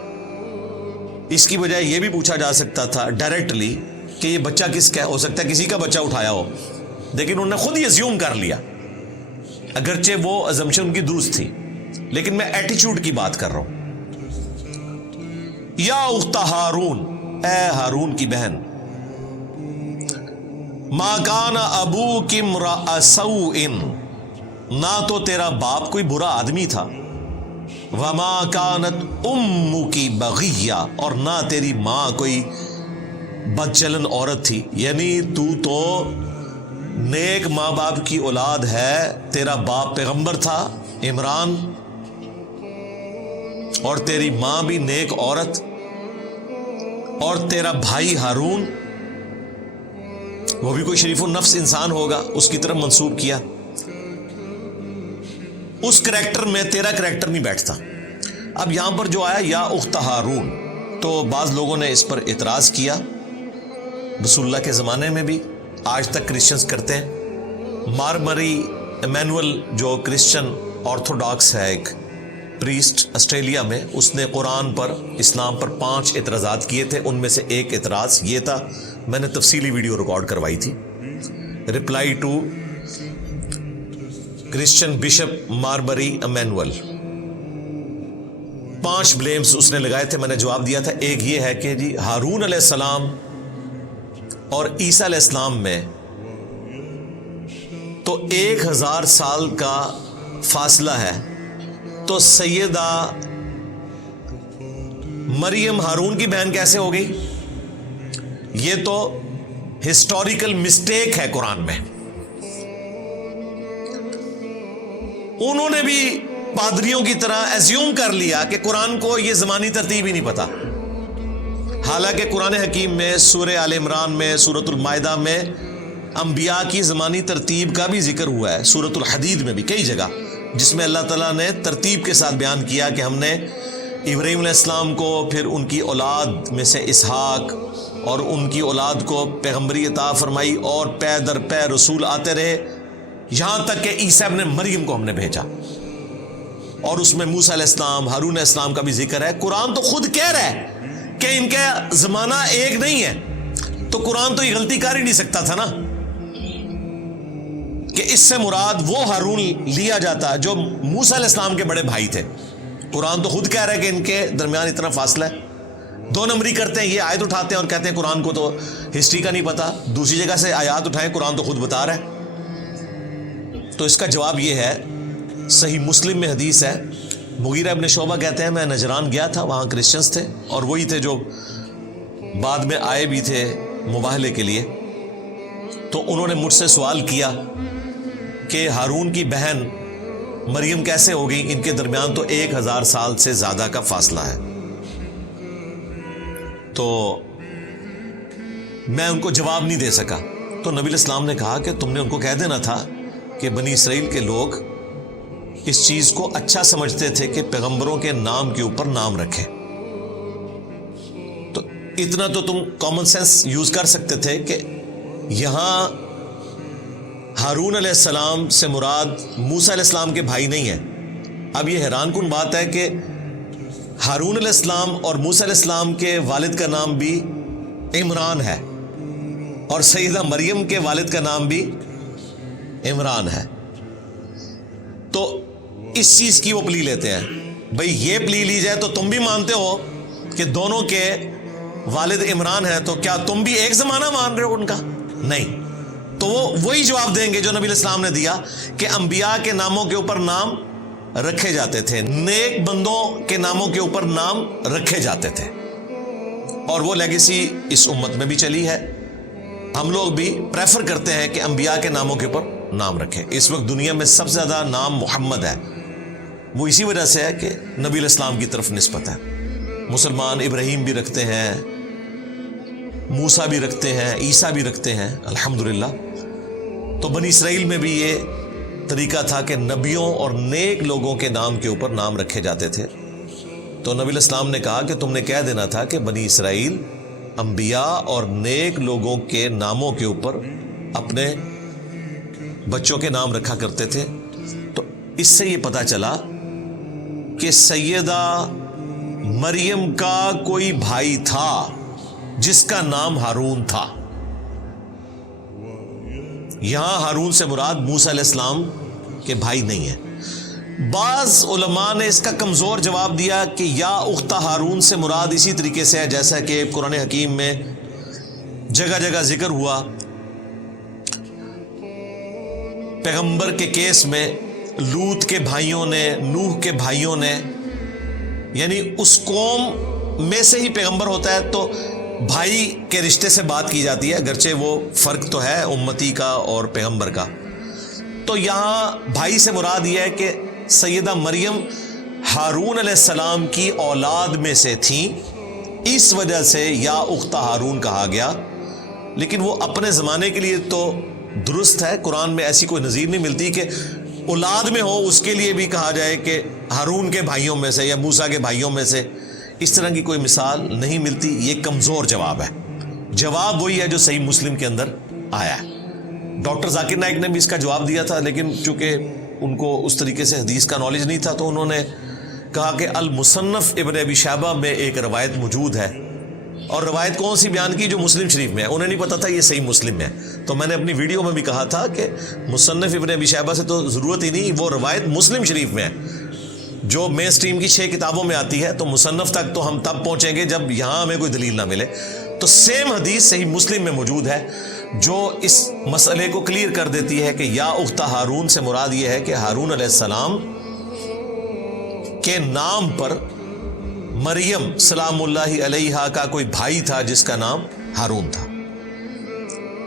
اس کی بجائے یہ بھی پوچھا جا سکتا تھا ڈائریکٹلی کہ یہ بچہ کس کا ہے, ہو سکتا ہے کسی کا بچہ اٹھایا ہو, لیکن انہوں نے خود ہی ازیوم کر لیا, اگرچہ وہ ازمپشن ان کی درست تھی, لیکن میں ایٹیچیوڈ کی بات کر رہا ہوں. یا اخت ہارون, اے ہارون کی بہن, ما کان ابوک امرأ سوء, نہ تو تیرا باپ کوئی برا آدمی تھا, وما کانت امک بغیہ, اور نہ تیری ماں کوئی بدچلن عورت تھی. یعنی تو نیک ماں باپ کی اولاد ہے, تیرا باپ پیغمبر تھا عمران, اور تیری ماں بھی نیک عورت, اور تیرا بھائی ہارون وہ بھی کوئی شریف النفس انسان ہوگا, اس کی طرف منسوب کیا. اس کریکٹر میں تیرا کریکٹر نہیں بیٹھتا. اب یہاں پر جو آیا یا اخت ہارون, تو بعض لوگوں نے اس پر اعتراض کیا. رسول اللہ کے زمانے میں بھی, آج تک کرسچنز کرتے ہیں. مارمری ایمینول جو کرسچن آرتھوڈاکس ہے, ایک پریسٹ آسٹریلیا میں, اس نے قرآن پر, اسلام پر 5 اعتراضات کیے تھے. ان میں سے ایک اعتراض یہ تھا, میں نے تفصیلی ویڈیو ریکارڈ کروائی تھی, reply to Christian bishop Mar Mari Emmanuel. 5 blames اس نے لگائے تھے, میں نے جواب دیا تھا. ایک یہ ہے کہ جی ہارون علیہ السلام اور عیسیٰ علیہ السلام میں تو 1000 سال کا فاصلہ ہے, تو سیدہ مریم ہارون کی بہن کیسے ہو گئی؟ یہ تو ہسٹوریکل مسٹیک ہے قرآن میں. انہوں نے بھی پادریوں کی طرح ایزیوم کر لیا کہ قرآن کو یہ زمانی ترتیب ہی نہیں پتا. حالانکہ قرآن حکیم میں سورہ آل عمران میں, سورۃ المائدہ میں انبیاء کی زمانی ترتیب کا بھی ذکر ہوا ہے. سورۃ الحدید میں بھی کئی جگہ, جس میں اللہ تعالیٰ نے ترتیب کے ساتھ بیان کیا کہ ہم نے ابراہیم علیہ السلام کو, پھر ان کی اولاد میں سے اسحاق, اور ان کی اولاد کو پیغمبری عطا فرمائی, اور پے در پے رسول آتے رہے, یہاں تک کہ عیسیٰ ابن مریم کو ہم نے بھیجا. اور اس میں موسیٰ علیہ السلام, ہارون علیہ السلام کا بھی ذکر ہے. قرآن تو خود کہہ رہا ہے کہ ان کا زمانہ ایک نہیں ہے, تو قرآن تو یہ غلطی کر ہی نہیں سکتا تھا نا کہ اس سے مراد وہ ہارون لیا جاتا جو موسیٰ علیہ السلام کے بڑے بھائی تھے. قرآن تو خود کہہ رہا ہے کہ ان کے درمیان اتنا فاصلہ ہے. 2 نمبری کرتے ہیں, یہ آیت اٹھاتے ہیں اور کہتے ہیں قرآن کو تو ہسٹری کا نہیں پتا, دوسری جگہ سے آیات اٹھائیں, قرآن تو خود بتا رہا ہے. تو اس کا جواب یہ ہے, صحیح مسلم میں حدیث ہے, مغیرہ ابن شعبہ کہتے ہیں میں نجران گیا تھا, وہاں کرسچنز تھے, اور وہی تھے جو بعد میں آئے بھی تھے مباہلے کے لیے. تو انہوں نے مجھ سے سوال کیا کہ ہارون کی بہن مریم کیسے ہو گئی, ان کے درمیان تو 1000 سال سے زیادہ کا فاصلہ ہے. تو میں ان کو جواب نہیں دے سکا. تو نبی علیہ السلام نے کہا کہ تم نے ان کو کہہ دینا تھا کہ بنی اسرائیل کے لوگ اس چیز کو اچھا سمجھتے تھے کہ پیغمبروں کے نام کے اوپر نام رکھیں. تو اتنا تو تم کامن سینس یوز کر سکتے تھے کہ یہاں ہارون علیہ السلام سے مراد موسیٰ علیہ السلام کے بھائی نہیں ہیں. اب یہ حیران کن بات ہے کہ ہارون علیہ السلام اور موسیٰ علیہ السلام کے والد کا نام بھی عمران ہے, اور سیدہ مریم کے والد کا نام بھی عمران ہے. تو اس چیز کی وہ پلی لیتے ہیں, بھئی یہ پلی لی جائے تو تم بھی مانتے ہو کہ دونوں کے والد عمران ہیں, تو کیا تم بھی ایک زمانہ مان رہے ہو ان کا؟ نہیں. تو وہ وہی جواب دیں گے جو نبی علیہ السلام نے دیا کہ انبیاء کے ناموں کے اوپر نام رکھے جاتے تھے, نیک بندوں کے ناموں کے اوپر نام رکھے جاتے تھے, اور وہ لیگیسی اس امت میں بھی چلی ہے. ہم لوگ بھی پریفر کرتے ہیں کہ انبیاء کے ناموں کے اوپر نام رکھیں. اس وقت دنیا میں سب سے زیادہ نام محمد ہے, وہ اسی وجہ سے ہے کہ نبی علیہ السلام کی طرف نسبت ہے. مسلمان ابراہیم بھی رکھتے ہیں, موسیٰ بھی رکھتے ہیں, عیسیٰ بھی رکھتے ہیں الحمدللہ. تو بنی اسرائیل میں بھی یہ طریقہ تھا کہ نبیوں اور نیک لوگوں کے نام کے اوپر نام رکھے جاتے تھے. تو نبی علیہ السلام نے کہا کہ تم نے کہہ دینا تھا کہ بنی اسرائیل انبیاء اور نیک لوگوں کے ناموں کے اوپر اپنے بچوں کے نام رکھا کرتے تھے. تو اس سے یہ پتہ چلا کہ سیدہ مریم کا کوئی بھائی تھا جس کا نام ہارون تھا. یہاں ہارون سے مراد موسیٰ علیہ السلام کے بھائی نہیں ہے. بعض علماء نے اس کا کمزور جواب دیا کہ یا اخت ہارون سے مراد اسی طریقے سے ہے جیسا کہ قرآن حکیم میں جگہ جگہ ذکر ہوا. پیغمبر کے کیس میں لوط کے بھائیوں نے، نوح کے بھائیوں نے، یعنی اس قوم میں سے ہی پیغمبر ہوتا ہے تو بھائی کے رشتے سے بات کی جاتی ہے، اگرچہ وہ فرق تو ہے امتی کا اور پیغمبر کا. تو یہاں بھائی سے مراد یہ ہے کہ سیدہ مریم ہارون علیہ السلام کی اولاد میں سے تھیں، اس وجہ سے یا اخت ہارون کہا گیا. لیکن وہ اپنے زمانے کے لیے تو درست ہے، قرآن میں ایسی کوئی نظیر نہیں ملتی کہ اولاد میں ہو اس کے لیے بھی کہا جائے کہ ہارون کے بھائیوں میں سے یا موسیٰ کے بھائیوں میں سے. اس طرح کی کوئی مثال نہیں ملتی. یہ کمزور جواب ہے. جواب وہی ہے جو صحیح مسلم کے اندر آیا ہے. ڈاکٹر ذاکر نائک نے بھی اس کا جواب دیا تھا، لیکن چونکہ ان کو اس طریقے سے حدیث کا نالج نہیں تھا تو انہوں نے کہا کہ المصنف ابن ابی شیبہ میں ایک روایت موجود ہے، اور روایت کون سی بیان کی؟ جو مسلم شریف میں ہے. انہیں نہیں پتا تھا یہ صحیح مسلم میں ہے. تو میں نے اپنی ویڈیو میں بھی کہا تھا کہ مصنف ابن ابی شیبہ سے تو ضرورت ہی نہیں، وہ روایت مسلم شریف میں ہے جو مین سٹریم کی 6 کتابوں میں آتی ہے. تو مصنف تک تو ہم تب پہنچیں گے جب یہاں ہمیں کوئی دلیل نہ ملے. تو سیم حدیث صحیح مسلم میں موجود ہے جو اس مسئلے کو کلیئر کر دیتی ہے کہ یا اخت ہارون سے مراد یہ ہے کہ ہارون علیہ السلام کے نام پر مریم سلام اللہ علیہا کا کوئی بھائی تھا جس کا نام ہارون تھا.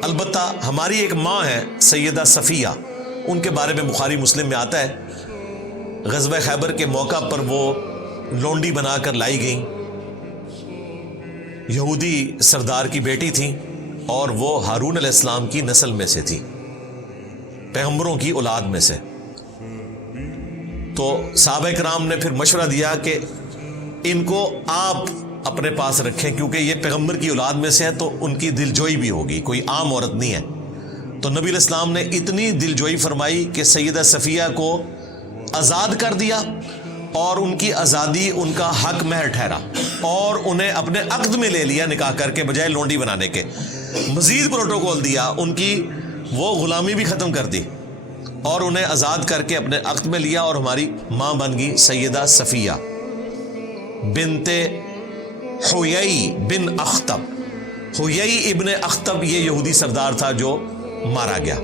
البتہ ہماری ایک ماں ہے سیدہ صفیہ، ان کے بارے میں بخاری مسلم میں آتا ہے غزوہ خیبر کے موقع پر وہ لونڈی بنا کر لائی گئیں. یہودی سردار کی بیٹی تھیں اور وہ ہارون علیہ السلام کی نسل میں سے تھی، پیغمبروں کی اولاد میں سے. تو صحابہ کرام نے پھر مشورہ دیا کہ ان کو آپ اپنے پاس رکھیں کیونکہ یہ پیغمبر کی اولاد میں سے ہیں تو ان کی دلجوئی بھی ہوگی، کوئی عام عورت نہیں ہے. تو نبی علیہ السلام نے اتنی دلجوئی فرمائی کہ سیدہ صفیہ کو آزاد کر دیا اور ان کی آزادی ان کا حق مہر ٹھہرا اور انہیں اپنے عقد میں لے لیا نکاح کر کے بجائے لونڈی بنانے کے. مزید پروٹوکول دیا، ان کی وہ غلامی بھی ختم کر دی اور انہیں آزاد کر کے اپنے عقد میں لیا اور ہماری ماں بن گئی سیدہ صفیہ بنت حیی بن اخطب. حیی ابن اخطب یہ یہودی سردار تھا جو مارا گیا.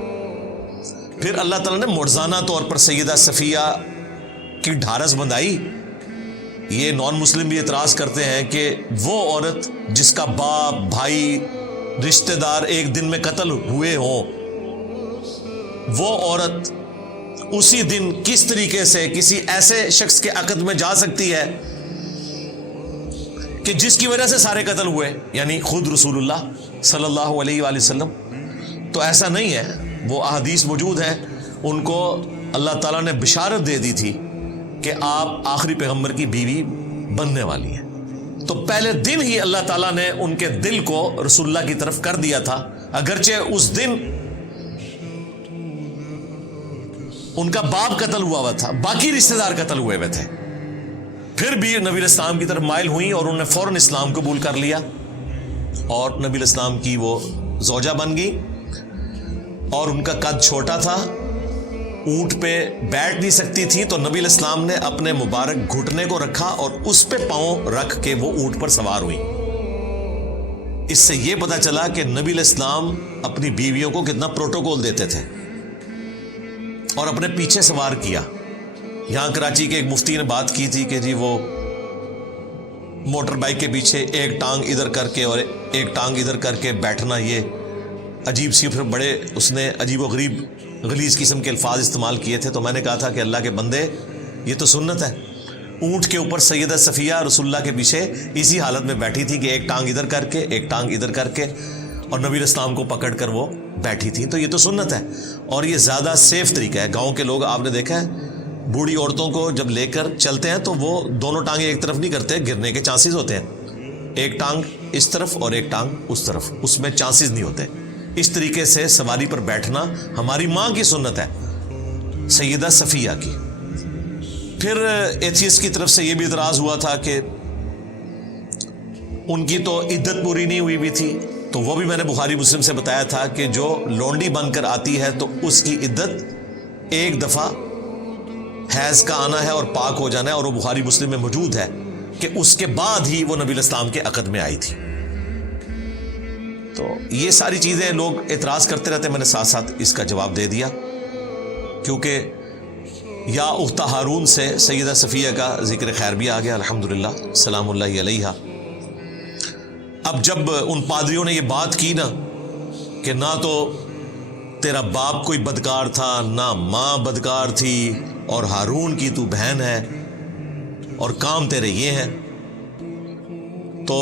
پھر اللہ تعالیٰ نے معجزانہ طور پر سیدہ صفیہ کی ڈھارس بندھائی. یہ نان مسلم بھی اعتراض کرتے ہیں کہ وہ عورت جس کا باپ، بھائی، رشتہ دار ایک دن میں قتل ہوئے ہوں، وہ عورت اسی دن کس طریقے سے کسی ایسے شخص کے عقد میں جا سکتی ہے کہ جس کی وجہ سے سارے قتل ہوئے، یعنی خود رسول اللہ صلی اللہ علیہ وآلہ وسلم. تو ایسا نہیں ہے، وہ احادیث موجود ہیں. ان کو اللہ تعالیٰ نے بشارت دے دی تھی کہ آپ آخری پیغمبر کی بیوی بننے والی ہیں. تو پہلے دن ہی اللہ تعالیٰ نے ان کے دل کو رسول اللہ کی طرف کر دیا تھا، اگرچہ اس دن ان کا باپ قتل ہوا تھا، باقی رشتہ دار قتل ہوئے ہوئے تھے. پھر بھی نبی علیہ السلام کی طرف مائل ہوئیں اور انہوں نے فوراً اسلام قبول کر لیا اور نبی علیہ السلام کی وہ زوجہ بن گئی. اور ان کا قد چھوٹا تھا، اونٹ پہ بیٹھ نہیں سکتی تھی، تو نبی علیہ السلام نے اپنے مبارک گھٹنے کو رکھا اور اس پہ پاؤں رکھ کے وہ اونٹ پر سوار ہوئی. اس سے یہ پتہ چلا کہ نبی علیہ السلام اپنی بیویوں کو کتنا پروٹوکول دیتے تھے اور اپنے پیچھے سوار کیا. یہاں کراچی کے ایک مفتی نے بات کی تھی کہ جی وہ موٹر بائک کے پیچھے ایک ٹانگ ادھر کر کے اور ایک ٹانگ ادھر کر کے بیٹھنا، یہ عجیب سی، پھر بڑے اس نے عجیب و غریب غلیظ قسم کے الفاظ استعمال کیے تھے. تو میں نے کہا تھا کہ اللہ کے بندے یہ تو سنت ہے. اونٹ کے اوپر سیدہ صفیہ رسول اللہ کے پیچھے اسی حالت میں بیٹھی تھی کہ ایک ٹانگ ادھر کر کے ایک ٹانگ ادھر کر کے، اور نبی اسلام کو پکڑ کر وہ بیٹھی تھی. تو یہ تو سنت ہے اور یہ زیادہ سیف طریقہ ہے. گاؤں کے لوگ آپ نے دیکھا ہے بوڑھی عورتوں کو جب لے کر چلتے ہیں تو وہ دونوں ٹانگیں ایک طرف نہیں کرتے, گرنے کے چانسز ہوتے ہیں. ایک ٹانگ اس طرف اور ایک ٹانگ اس طرف, اس میں چانسز نہیں ہوتے. اس طریقے سے سواری پر بیٹھنا ہماری ماں کی سنت ہے, سیدہ صفیہ کی. پھر ایتھیسٹ کی طرف سے یہ بھی اعتراض ہوا تھا کہ ان کی تو عدت پوری نہیں ہوئی بھی تھی, تو وہ بھی میں نے بخاری مسلم سے بتایا تھا کہ جو لونڈی بن کر آتی ہے تو اس کی عدت ایک دفعہ حیض کا آنا ہے اور پاک ہو جانا ہے, اور وہ بخاری مسلم میں موجود ہے کہ اس کے بعد ہی وہ نبی الاسلام کے عقد میں آئی تھی. تو یہ ساری چیزیں لوگ اعتراض کرتے رہتے, میں نے ساتھ ساتھ اس کا جواب دے دیا, کیونکہ یا اخت ہارون سے سیدہ صفیہ کا ذکر خیر بھی آ گیا الحمدللہ سلام اللہ علیہا. اب جب ان پادریوں نے یہ بات کی نا کہ نہ تو تیرا باپ کوئی بدکار تھا نہ ماں بدکار تھی اور ہارون کی تو بہن ہے اور کام تیرے یہ ہیں, تو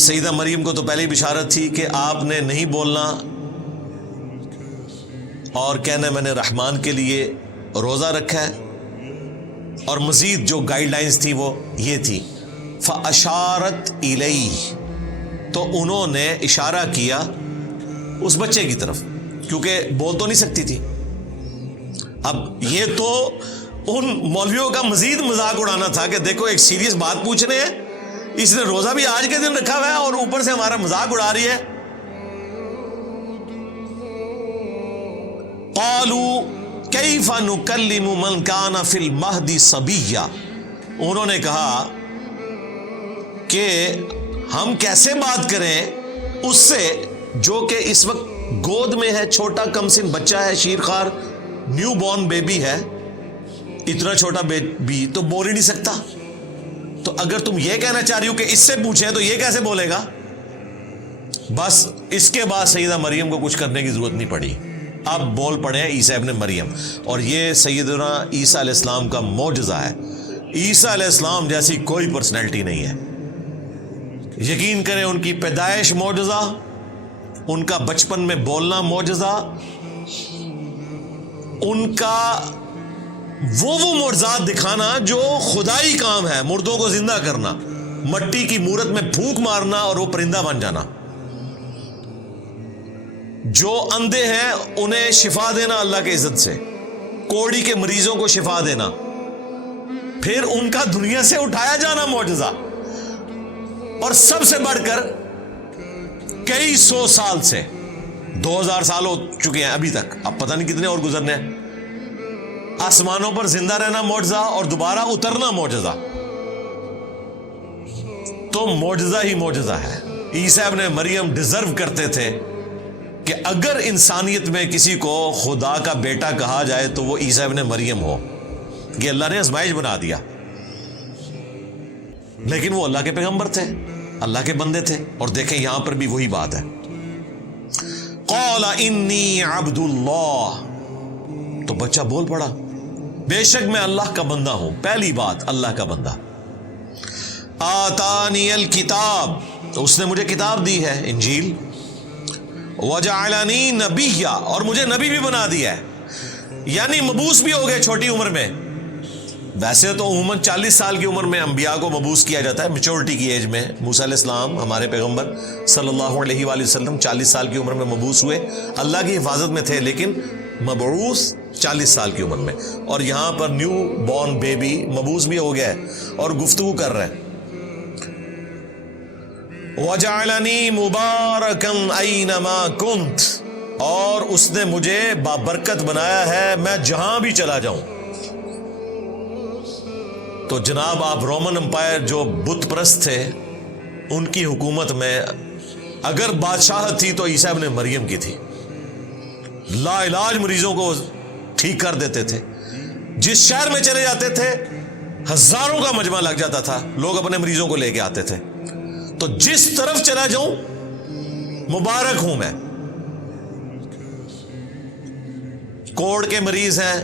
سیدہ مریم کو تو پہلے ہی بشارت تھی کہ آپ نے نہیں بولنا اور کہنا میں نے رحمان کے لیے روزہ رکھا ہے, اور مزید جو گائیڈ لائنز تھی وہ یہ تھی فَأَشَارَتْ إِلَيْهِ, تو انہوں نے اشارہ کیا اس بچے کی طرف, کیونکہ بول تو نہیں سکتی تھی. اب یہ تو ان مولویوں کا مزید مذاق اڑانا تھا کہ دیکھو ایک سیریس بات پوچھ رہے ہیں, اس نے روزہ بھی آج کے دن رکھا ہوا ہے اور اوپر سے ہمارا مذاق اڑا رہی ہے. قالوا کیف نکلم من کان فی المہد صبیا, انہوں نے کہا کہ ہم کیسے بات کریں اس سے جو کہ اس وقت گود میں ہے, چھوٹا کم سن بچہ ہے, شیرخوار نیو بورن بیبی ہے, اتنا چھوٹا بیبی تو بول ہی نہیں سکتا. تو اگر تم یہ کہنا چاہ رہی ہو کہ اس سے پوچھیں تو یہ کیسے بولے گا. بس اس کے بعد سیدہ مریم کو کچھ کرنے کی ضرورت نہیں پڑی, اب بول پڑے ہیں عیسیٰ ابن مریم, اور یہ سیدنا عیسیٰ علیہ السلام کا معجزہ ہے. عیسیٰ علیہ السلام جیسی کوئی پرسنالٹی نہیں ہے. یقین کریں ان کی پیدائش معجزہ, ان کا بچپن میں بولنا معجزہ, ان کا وہ معجزات دکھانا جو خدائی کام ہے, مردوں کو زندہ کرنا, مٹی کی مورت میں پھونک مارنا اور وہ پرندہ بن جانا, جو اندھے ہیں انہیں شفا دینا اللہ کے عزت سے, کوڑی کے مریضوں کو شفا دینا, پھر ان کا دنیا سے اٹھایا جانا معجزہ, اور سب سے بڑھ کر کئی سو سال سے 2000 سال ہو چکے ہیں ابھی تک, اب پتہ نہیں کتنے اور گزرنے ہیں, آسمانوں پر زندہ رہنا معجزہ اور دوبارہ اترنا معجزہ. تو معجزہ ہی معجزہ ہے. عیسیٰ ابن مریم ڈیزرو کرتے تھے کہ اگر انسانیت میں کسی کو خدا کا بیٹا کہا جائے تو وہ عیسیٰ ابن مریم ہو. یہ اللہ نے آزمائش بنا دیا, لیکن وہ اللہ کے پیغمبر تھے, اللہ کے بندے تھے. اور دیکھیں یہاں پر بھی وہی بات ہے, قال انی عبد اللہ, تو بچہ بول پڑا بے شک میں اللہ کا بندہ ہوں. پہلی بات اللہ کا بندہ. آتانی الکتاب, اس نے مجھے کتاب دی ہے انجیل. وجعلنی نبیا, اور مجھے نبی بھی بنا دیا ہے, یعنی مبعوث بھی ہو گئے چھوٹی عمر میں. ویسے تو عموماً 40 سال کی عمر میں انبیاء کو مبعوث کیا جاتا ہے, میچورٹی کی ایج میں. موسیٰ علیہ السلام ہمارے پیغمبر صلی اللہ علیہ وآلہ وسلم 40 سال کی عمر میں مبعوث ہوئے, اللہ کی حفاظت میں تھے لیکن مبعوث 40 سال کی عمر میں. اور یہاں پر نیو بورن بیبی مبعوث بھی ہو گیا ہے اور گفتگو کر رہے ہیں. وَجَعَلَنِي مُبَارَكًا أَيْنَمَا كُنْتَ, اور اس نے مجھے بابرکت بنایا ہے میں جہاں بھی چلا جاؤں. تو جناب آپ رومن امپائر جو بت پرست تھے ان کی حکومت میں اگر بادشاہت تھی تو عیسیٰ ابن مریم کی تھی. لا علاج مریضوں کو ٹھیک کر دیتے تھے. جس شہر میں چلے جاتے تھے ہزاروں کا مجمع لگ جاتا تھا, لوگ اپنے مریضوں کو لے کے آتے تھے. تو جس طرف چلا جاؤں مبارک ہوں میں. کوڑ کے مریض ہیں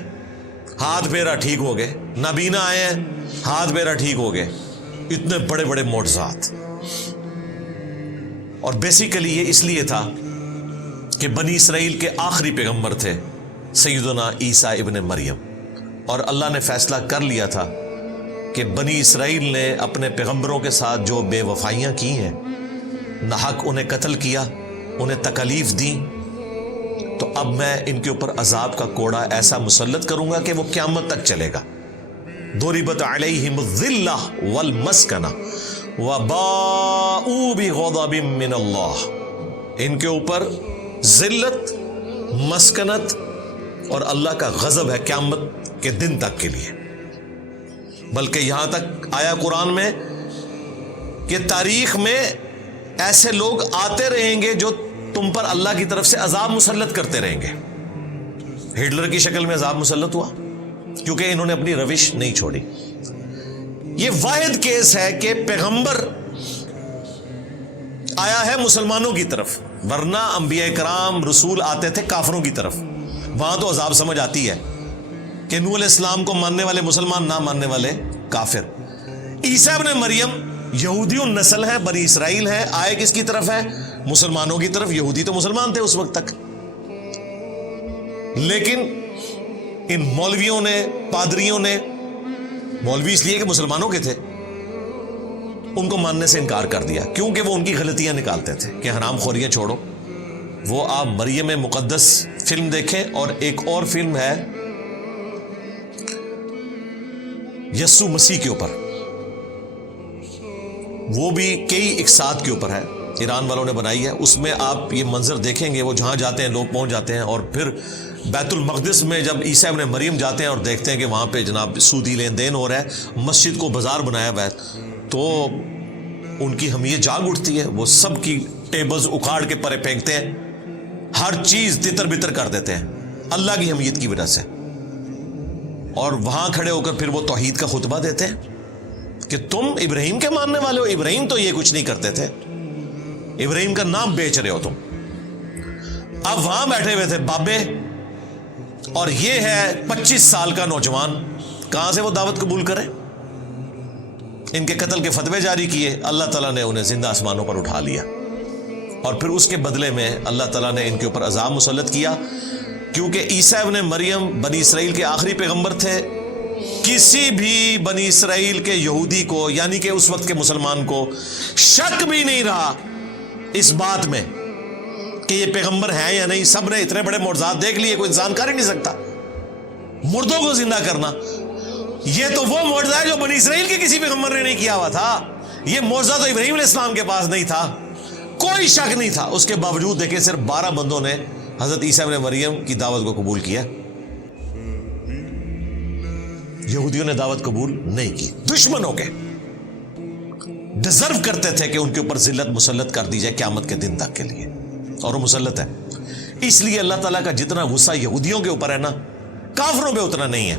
ہاتھ پیرا ٹھیک ہو گئے, نابینا آئے ہیں ہاتھ پیرا ٹھیک ہو گئے. اتنے بڑے بڑے معجزات. اور بیسیکلی یہ اس لیے تھا کہ بنی اسرائیل کے آخری پیغمبر تھے سیدنا عیسیٰ ابن مریم، اور اللہ نے فیصلہ کر لیا تھا کہ بنی اسرائیل نے اپنے پیغمبروں کے ساتھ جو بے وفائیاں کی ہیں، ناحق انہیں قتل کیا، انہیں تکالیف دی، تو اب میں ان کے اوپر عذاب کا کوڑا ایسا مسلط کروں گا کہ وہ قیامت تک چلے گا۔ ضربت علیہم الذلہ والمسکنہ وباؤوا بغضب من اللہ، ان کے اوپر ذلت، مسکنت اور اللہ کا غضب ہے قیامت کے دن تک کے لیے۔ بلکہ یہاں تک آیا قرآن میں کہ تاریخ میں ایسے لوگ آتے رہیں گے جو تم پر اللہ کی طرف سے عذاب مسلط کرتے رہیں گے۔ ہٹلر کی شکل میں عذاب مسلط ہوا کیونکہ انہوں نے اپنی روش نہیں چھوڑی۔ یہ واحد کیس ہے کہ پیغمبر آیا ہے مسلمانوں کی طرف، ورنہ انبیاء کرام رسول آتے تھے کافروں کی طرف۔ وہاں تو عذاب سمجھ آتی ہے کہ نوح علیہ السلام کو ماننے والے مسلمان، نہ ماننے والے کافر۔ عیسیٰ ابن مریم یہودی النسل ہے، بنی اسرائیل ہے، آئے کس کی طرف ہے؟ مسلمانوں کی طرف۔ یہودی تو مسلمان تھے اس وقت تک، لیکن ان مولویوں نے، پادریوں نے، مولوی اس لیے کہ مسلمانوں کے تھے، ان کو ماننے سے انکار کر دیا، کیونکہ وہ ان کی غلطیاں نکالتے تھے کہ حرام خوریاں چھوڑو۔ وہ آپ مریم مقدس فلم دیکھیں، اور ایک اور فلم ہے یسوع مسیح کے اوپر، وہ بھی کئی اقساط کے اوپر ہے، ایران والوں نے بنائی ہے۔ اس میں آپ یہ منظر دیکھیں گے، وہ جہاں جاتے ہیں لوگ پہنچ جاتے ہیں، اور پھر بیت المقدس میں جب عیسیٰ ابن مریم جاتے ہیں اور دیکھتے ہیں کہ وہاں پہ جناب سودی لین دین ہو رہا ہے، مسجد کو بازار بنایا ہوا ہے، تو ان کی حمیت جاگ اٹھتی ہے۔ وہ سب کی ٹیبلز اکھاڑ کے پرے پھینکتے ہیں، ہر چیز تتر بتر کر دیتے ہیں اللہ کی حمیت کی وجہ سے، اور وہاں کھڑے ہو کر پھر وہ توحید کا خطبہ دیتے ہیں کہ تم ابراہیم کے ماننے والے ہو، ابراہیم تو یہ کچھ نہیں کرتے تھے، ابراہیم کا نام بیچ رہے ہو تم۔ اب وہاں بیٹھے ہوئے تھے بابے، اور یہ ہے 25 سال کا نوجوان، کہاں سے وہ دعوت قبول کرے؟ ان کے قتل کے فتوے جاری کیے، اللہ تعالیٰ نے انہیں زندہ آسمانوں پر اٹھا لیا، اور پھر اس کے بدلے میں اللہ تعالیٰ نے ان کے اوپر عذاب مسلط کیا، کیونکہ عیسیٰ ابن مریم بنی اسرائیل کے آخری پیغمبر تھے۔ کسی بھی بنی اسرائیل کے یہودی کو، یعنی کہ اس وقت کے مسلمان کو، شک بھی نہیں رہا اس بات میں کہ یہ پیغمبر ہیں یا نہیں۔ سب نے اتنے بڑے معجزات دیکھ لیے، کوئی انسان کر ہی نہیں سکتا مردوں کو زندہ کرنا۔ یہ تو وہ معجزہ ہے جو بنی اسرائیل کے کسی پیغمبر نے نہیں کیا ہوا تھا، یہ معجزہ تو ابراہیم علیہ السلام کے پاس نہیں تھا، کوئی شک نہیں تھا۔ اس کے باوجود دیکھیں صرف 12 بندوں نے حضرت عیسیٰ ابن مریم کی دعوت کو قبول کیا، یہودیوں نے دعوت قبول نہیں کی۔ دشمنوں کے ڈیزرو کرتے تھے کہ ان کے اوپر ذلت مسلط کر دی جائے قیامت کے دن تک کے لیے، اور وہ مسلط ہے۔ اس لیے اللہ تعالیٰ کا جتنا غصہ یہودیوں کے اوپر ہے نا، کافروں پہ اتنا نہیں ہے۔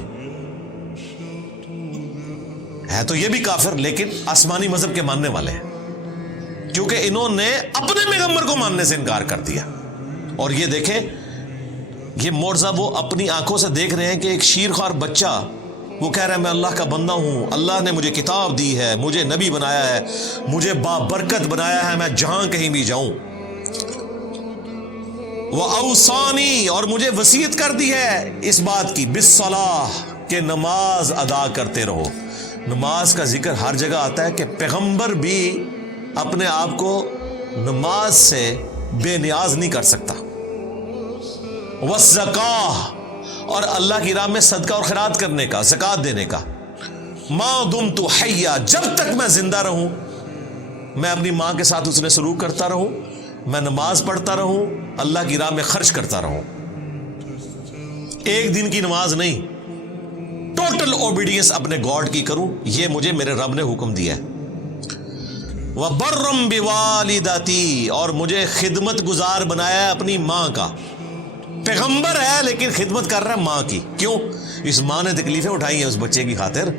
ہے تو یہ بھی کافر، لیکن آسمانی مذہب کے ماننے والے ہیں، کیونکہ انہوں نے اپنے پیغمبر کو ماننے سے انکار کر دیا۔ اور یہ دیکھیں، یہ معجزہ وہ اپنی آنکھوں سے دیکھ رہے ہیں کہ ایک شیرخوار بچہ وہ کہہ رہا ہے میں اللہ کا بندہ ہوں، اللہ نے مجھے کتاب دی ہے، مجھے نبی بنایا ہے، مجھے بابرکت بنایا ہے، میں جہاں کہیں بھی جاؤں، وَأَوْصَانِي، اور مجھے وصیت کر دی ہے اس بات کی، بِالصَّلَاةِ، کہ نماز ادا کرتے رہو۔ نماز کا ذکر ہر جگہ آتا ہے کہ پیغمبر بھی اپنے آپ کو نماز سے بے نیاز نہیں کر سکتا۔ وَالزَّكَاةِ، اور اللہ کی راہ میں صدقہ اور خیرات کرنے کا، زکوٰۃ دینے کا۔ مَا دُمْتُ حَيًّا، جب تک میں زندہ رہوں، میں اپنی ماں کے ساتھ اس نے سلوک کرتا رہوں، میں نماز پڑھتا رہوں، اللہ کی راہ میں خرچ کرتا رہوں۔ ایک دن کی نماز نہیں، ٹوٹل اوبیڈینس اپنے گاڈ کی کروں، یہ مجھے میرے رب نے حکم دیا ہے۔ وَبَرًّا بِوَالِدَتِي، اور مجھے خدمت گزار بنایا ہے اپنی ماں کا۔ پیغمبر ہے لیکن خدمت کر رہا ہے ماں کی، کیوں؟ اس ماں نے تکلیفیں اٹھائی ہیں اس بچے کی خاطر،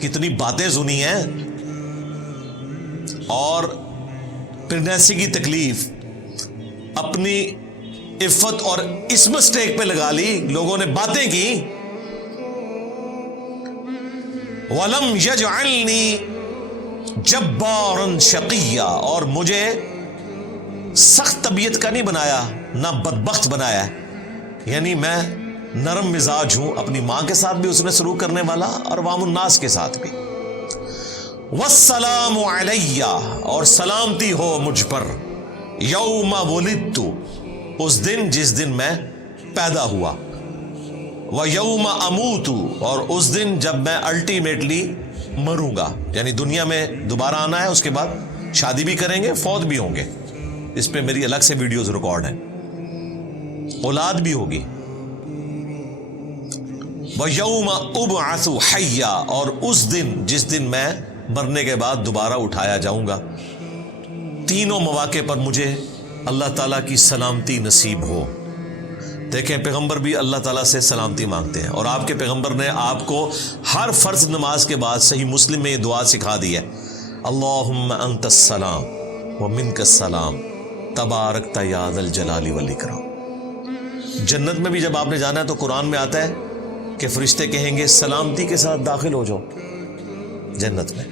کتنی باتیں سنی ہیں، اور پریگنینسی کی تکلیف اپنی عفت اور اس مسٹیک پہ لگا لی، لوگوں نے باتیں کی۔ وَلَمْ يَجْعَلْنِي جَبَّارًا شَقِيًّا، اور مجھے سخت طبیعت کا نہیں بنایا، نہ بدبخت بنایا ہے، یعنی میں نرم مزاج ہوں، اپنی ماں کے ساتھ بھی اس نے سلوک کرنے والا اور عوام الناس کے ساتھ بھی۔ والسلام علی، اور سلامتی ہو مجھ پر، یوم ولدت، اس دن جس دن میں پیدا ہوا، ویوم اموت، اور اس دن جب میں الٹیمیٹلی مروں گا، یعنی دنیا میں دوبارہ آنا ہے، اس کے بعد شادی بھی کریں گے، فوت بھی ہوں گے، اس پہ میری الگ سے ویڈیوز ریکارڈ ہیں، اولاد بھی ہوگی۔ وَيَوْمَ أُبْعَثُ حَيًّا، اور اس دن جس دن میں مرنے کے بعد دوبارہ اٹھایا جاؤں گا۔ تینوں مواقع پر مجھے اللہ تعالیٰ کی سلامتی نصیب ہو۔ دیکھیں پیغمبر بھی اللہ تعالیٰ سے سلامتی مانگتے ہیں، اور آپ کے پیغمبر نے آپ کو ہر فرض نماز کے بعد صحیح مسلم میں یہ دعا سکھا دی ہے، اللہم انت السلام ومنک السلام تبارکت یا ذا الجلال والاکرام۔ جنت میں بھی جب آپ نے جانا ہے تو قرآن میں آتا ہے کہ فرشتے کہیں گے سلامتی کے ساتھ داخل ہو جاؤ جنت میں،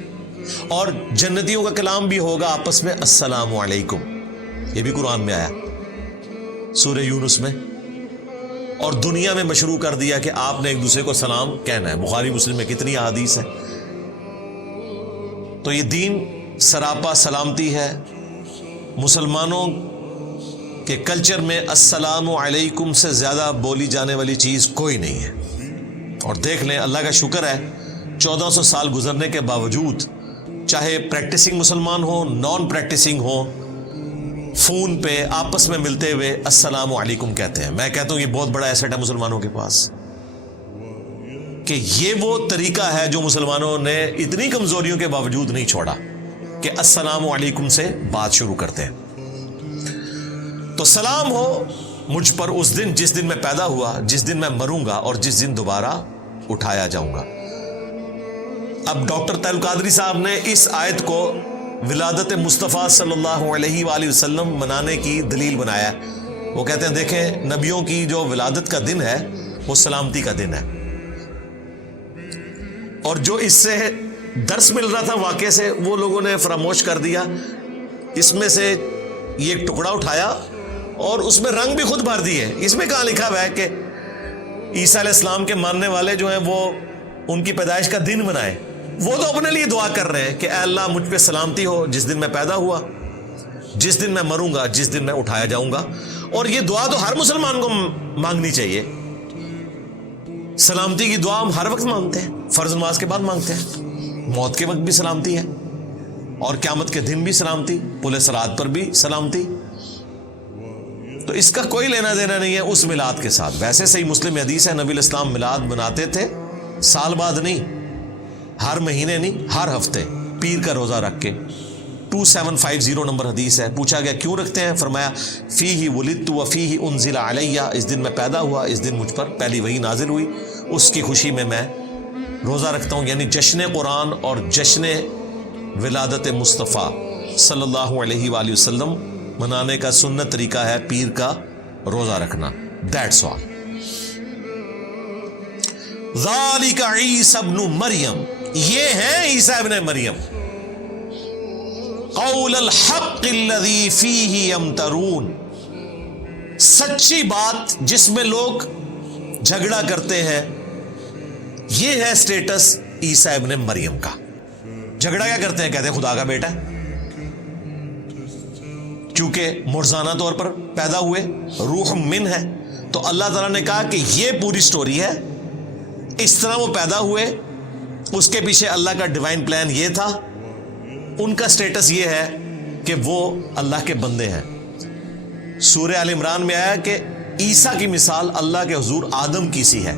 اور جنتیوں کا کلام بھی ہوگا آپس میں، السلام علیکم، یہ بھی قرآن میں آیا سورہ یونس میں، اور دنیا میں مشروع کر دیا کہ آپ نے ایک دوسرے کو سلام کہنا ہے۔ بخاری مسلم میں کتنی احادیث ہے۔ تو یہ دین سراپا سلامتی ہے۔ مسلمانوں کے کلچر میں السلام علیکم سے زیادہ بولی جانے والی چیز کوئی نہیں ہے، اور دیکھ لیں اللہ کا شکر ہے 1400 سال گزرنے کے باوجود چاہے پریکٹسنگ مسلمان ہو، نان پریکٹسنگ ہو، فون پہ آپس میں ملتے ہوئے السلام علیکم کہتے ہیں۔ میں کہتا ہوں یہ بہت بڑا ایسٹ ہے مسلمانوں کے پاس، کہ یہ وہ طریقہ ہے جو مسلمانوں نے اتنی کمزوریوں کے باوجود نہیں چھوڑا کہ السلام علیکم سے بات شروع کرتے ہیں۔ تو سلام ہو مجھ پر اس دن جس دن میں پیدا ہوا، جس دن میں مروں گا، اور جس دن دوبارہ اٹھایا جاؤں گا۔ اب ڈاکٹر طاہر القادری صاحب نے اس آیت کو ولادت مصطفیٰ صلی اللہ علیہ وآلہ وسلم منانے کی دلیل بنایا ہے۔ وہ کہتے ہیں دیکھیں نبیوں کی جو ولادت کا دن ہے وہ سلامتی کا دن ہے، اور جو اس سے درس مل رہا تھا واقعے سے وہ لوگوں نے فراموش کر دیا۔ اس میں سے یہ ایک ٹکڑا اٹھایا اور اس میں رنگ بھی خود بھر دیے۔ اس میں کہاں لکھا ہوا ہے کہ عیسیٰ علیہ السلام کے ماننے والے جو ہیں وہ ان کی پیدائش کا دن منائے؟ وہ تو اپنے لیے دعا کر رہے ہیں کہ اے اللہ مجھ پہ سلامتی ہو جس دن میں پیدا ہوا، جس دن میں مروں گا، جس دن میں اٹھایا جاؤں گا۔ اور یہ دعا تو ہر مسلمان کو مانگنی چاہیے۔ سلامتی کی دعا ہم ہر وقت مانگتے ہیں، فرض نماز کے بعد مانگتے ہیں، موت کے وقت بھی سلامتی ہے، اور قیامت کے دن بھی سلامتی، پل صراط پر بھی سلامتی۔ تو اس کا کوئی لینا دینا نہیں ہے اس میلاد کے ساتھ۔ ویسے صحیح مسلم حدیث ہے نبی علیہ السلام میلاد مناتے تھے سال بعد نہیں، ہر مہینے نہیں، ہر ہفتے پیر کا روزہ رکھ کے۔ 2750 نمبر حدیث ہے۔ پوچھا گیا کیوں رکھتے ہیں؟ فرمایا فیہ ولدت وفیہ انزل علیہ، اس دن میں پیدا ہوا، اس دن مجھ پر پہلی وحی نازل ہوئی، اس کی خوشی میں میں روزہ رکھتا ہوں۔ یعنی جشن قرآن اور جشن ولادت مصطفیٰ صلی اللہ علیہ وآلہ وسلم منانے کا سنت طریقہ ہے پیر کا روزہ رکھنا۔ That's all. ذالک عیسی ابن مریم، یہ ہیں عیسیٰ ابن مریم، قول الحق الذی فیہ یمترون، سچی بات جس میں لوگ جھگڑا کرتے ہیں، یہ ہے سٹیٹس عیسیٰ ابن مریم کا۔ جھگڑا کیا کرتے ہیں؟ کہتے ہیں خدا کا بیٹا ہے، چونکہ مرزانہ طور پر پیدا ہوئے، روح من ہے، تو اللہ تعالیٰ نے کہا کہ یہ پوری سٹوری ہے، اس طرح وہ پیدا ہوئے، اس کے پیچھے اللہ کا ڈیوائن پلان یہ تھا، ان کا سٹیٹس یہ ہے کہ وہ اللہ کے بندے ہیں۔ سورہ آل عمران میں آیا کہ عیسیٰ کی مثال اللہ کے حضور آدم کی سی ہے،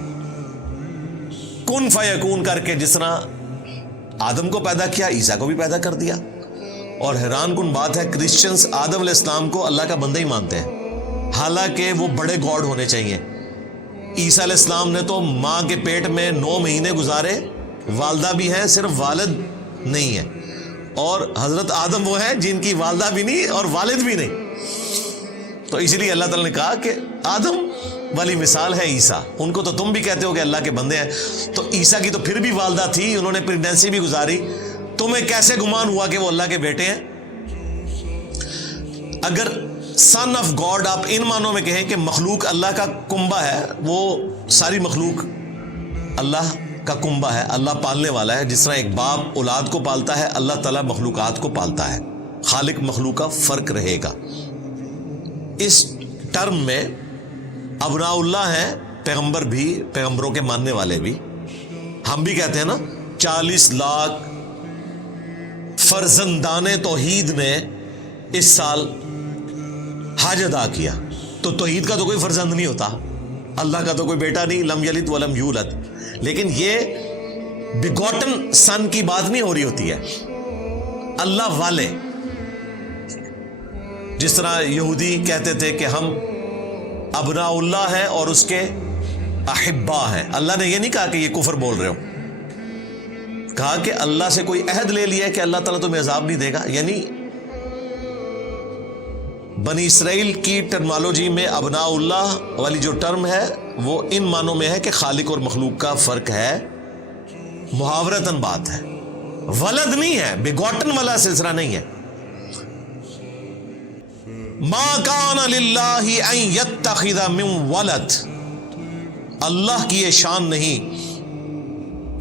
کن فیکون کر کے جس طرح آدم کو پیدا کیا عیسیٰ کو بھی پیدا کر دیا۔ اور حیران کن بات ہے کرسچنز آدم علیہ السلام کو اللہ کا بندہ ہی مانتے ہیں، حالانکہ وہ بڑے گاڈ ہونے چاہیے۔ عیسیٰ علیہ السلام نے تو ماں کے پیٹ میں 9 مہینے گزارے، والدہ بھی ہیں صرف والد نہیں ہے، اور حضرت آدم وہ ہیں جن کی والدہ بھی نہیں اور والد بھی نہیں۔ تو اسی لیے اللہ تعالیٰ نے کہا کہ آدم والی مثال ہے عیسیٰ، ان کو تو تم بھی کہتے ہو کہ اللہ کے بندے ہیں، تو عیسیٰ کی تو پھر بھی والدہ تھی، انہوں نے پریگنینسی بھی گزاری، تمہیں کیسے گمان ہوا کہ وہ اللہ کے بیٹے ہیں؟ اگر سن آف گاڈ آپ ان معنوں میں کہیں کہ مخلوق اللہ کا کنبہ ہے، وہ ساری مخلوق اللہ کا کنبہ ہے، اللہ پالنے والا ہے. جس طرح ایک باپ اولاد کو پالتا ہے، اللہ تعالیٰ مخلوقات کو پالتا ہے. خالق مخلوق کا فرق رہے گا. اس ٹرم میں ابناء اللہ ہیں، پیغمبر بھی، پیغمبروں کے ماننے والے بھی. ہم بھی کہتے ہیں نا 40 لاکھ فرزندان توحید نے اس سال حج ادا کیا. تو توحید کا تو کوئی فرزند نہیں ہوتا، اللہ کا تو کوئی بیٹا نہیں، لم یلد ولم یولد. لیکن یہ بیگوٹن سن کی بات نہیں ہو رہی ہوتی ہے، اللہ والے. جس طرح یہودی کہتے تھے کہ ہم ابناء اللہ ہیں اور اس کے احبا ہیں. اللہ نے یہ نہیں کہا کہ یہ کفر بول رہے ہو، کہا کہ اللہ سے کوئی عہد لے لیا کہ اللہ تعالیٰ تمہیں عذاب نہیں دے گا. یعنی بنی اسرائیل کی ٹرمالوجی میں ابناء اللہ والی جو ٹرم ہے وہ ان معنوں میں ہے کہ خالق اور مخلوق کا فرق ہے، محاورتاً بات ہے، ولد نہیں ہے، بیگوٹن والا سلسلہ نہیں ہے. ما کان للہ ان یتخذ من ولد، اللہ کی یہ شان نہیں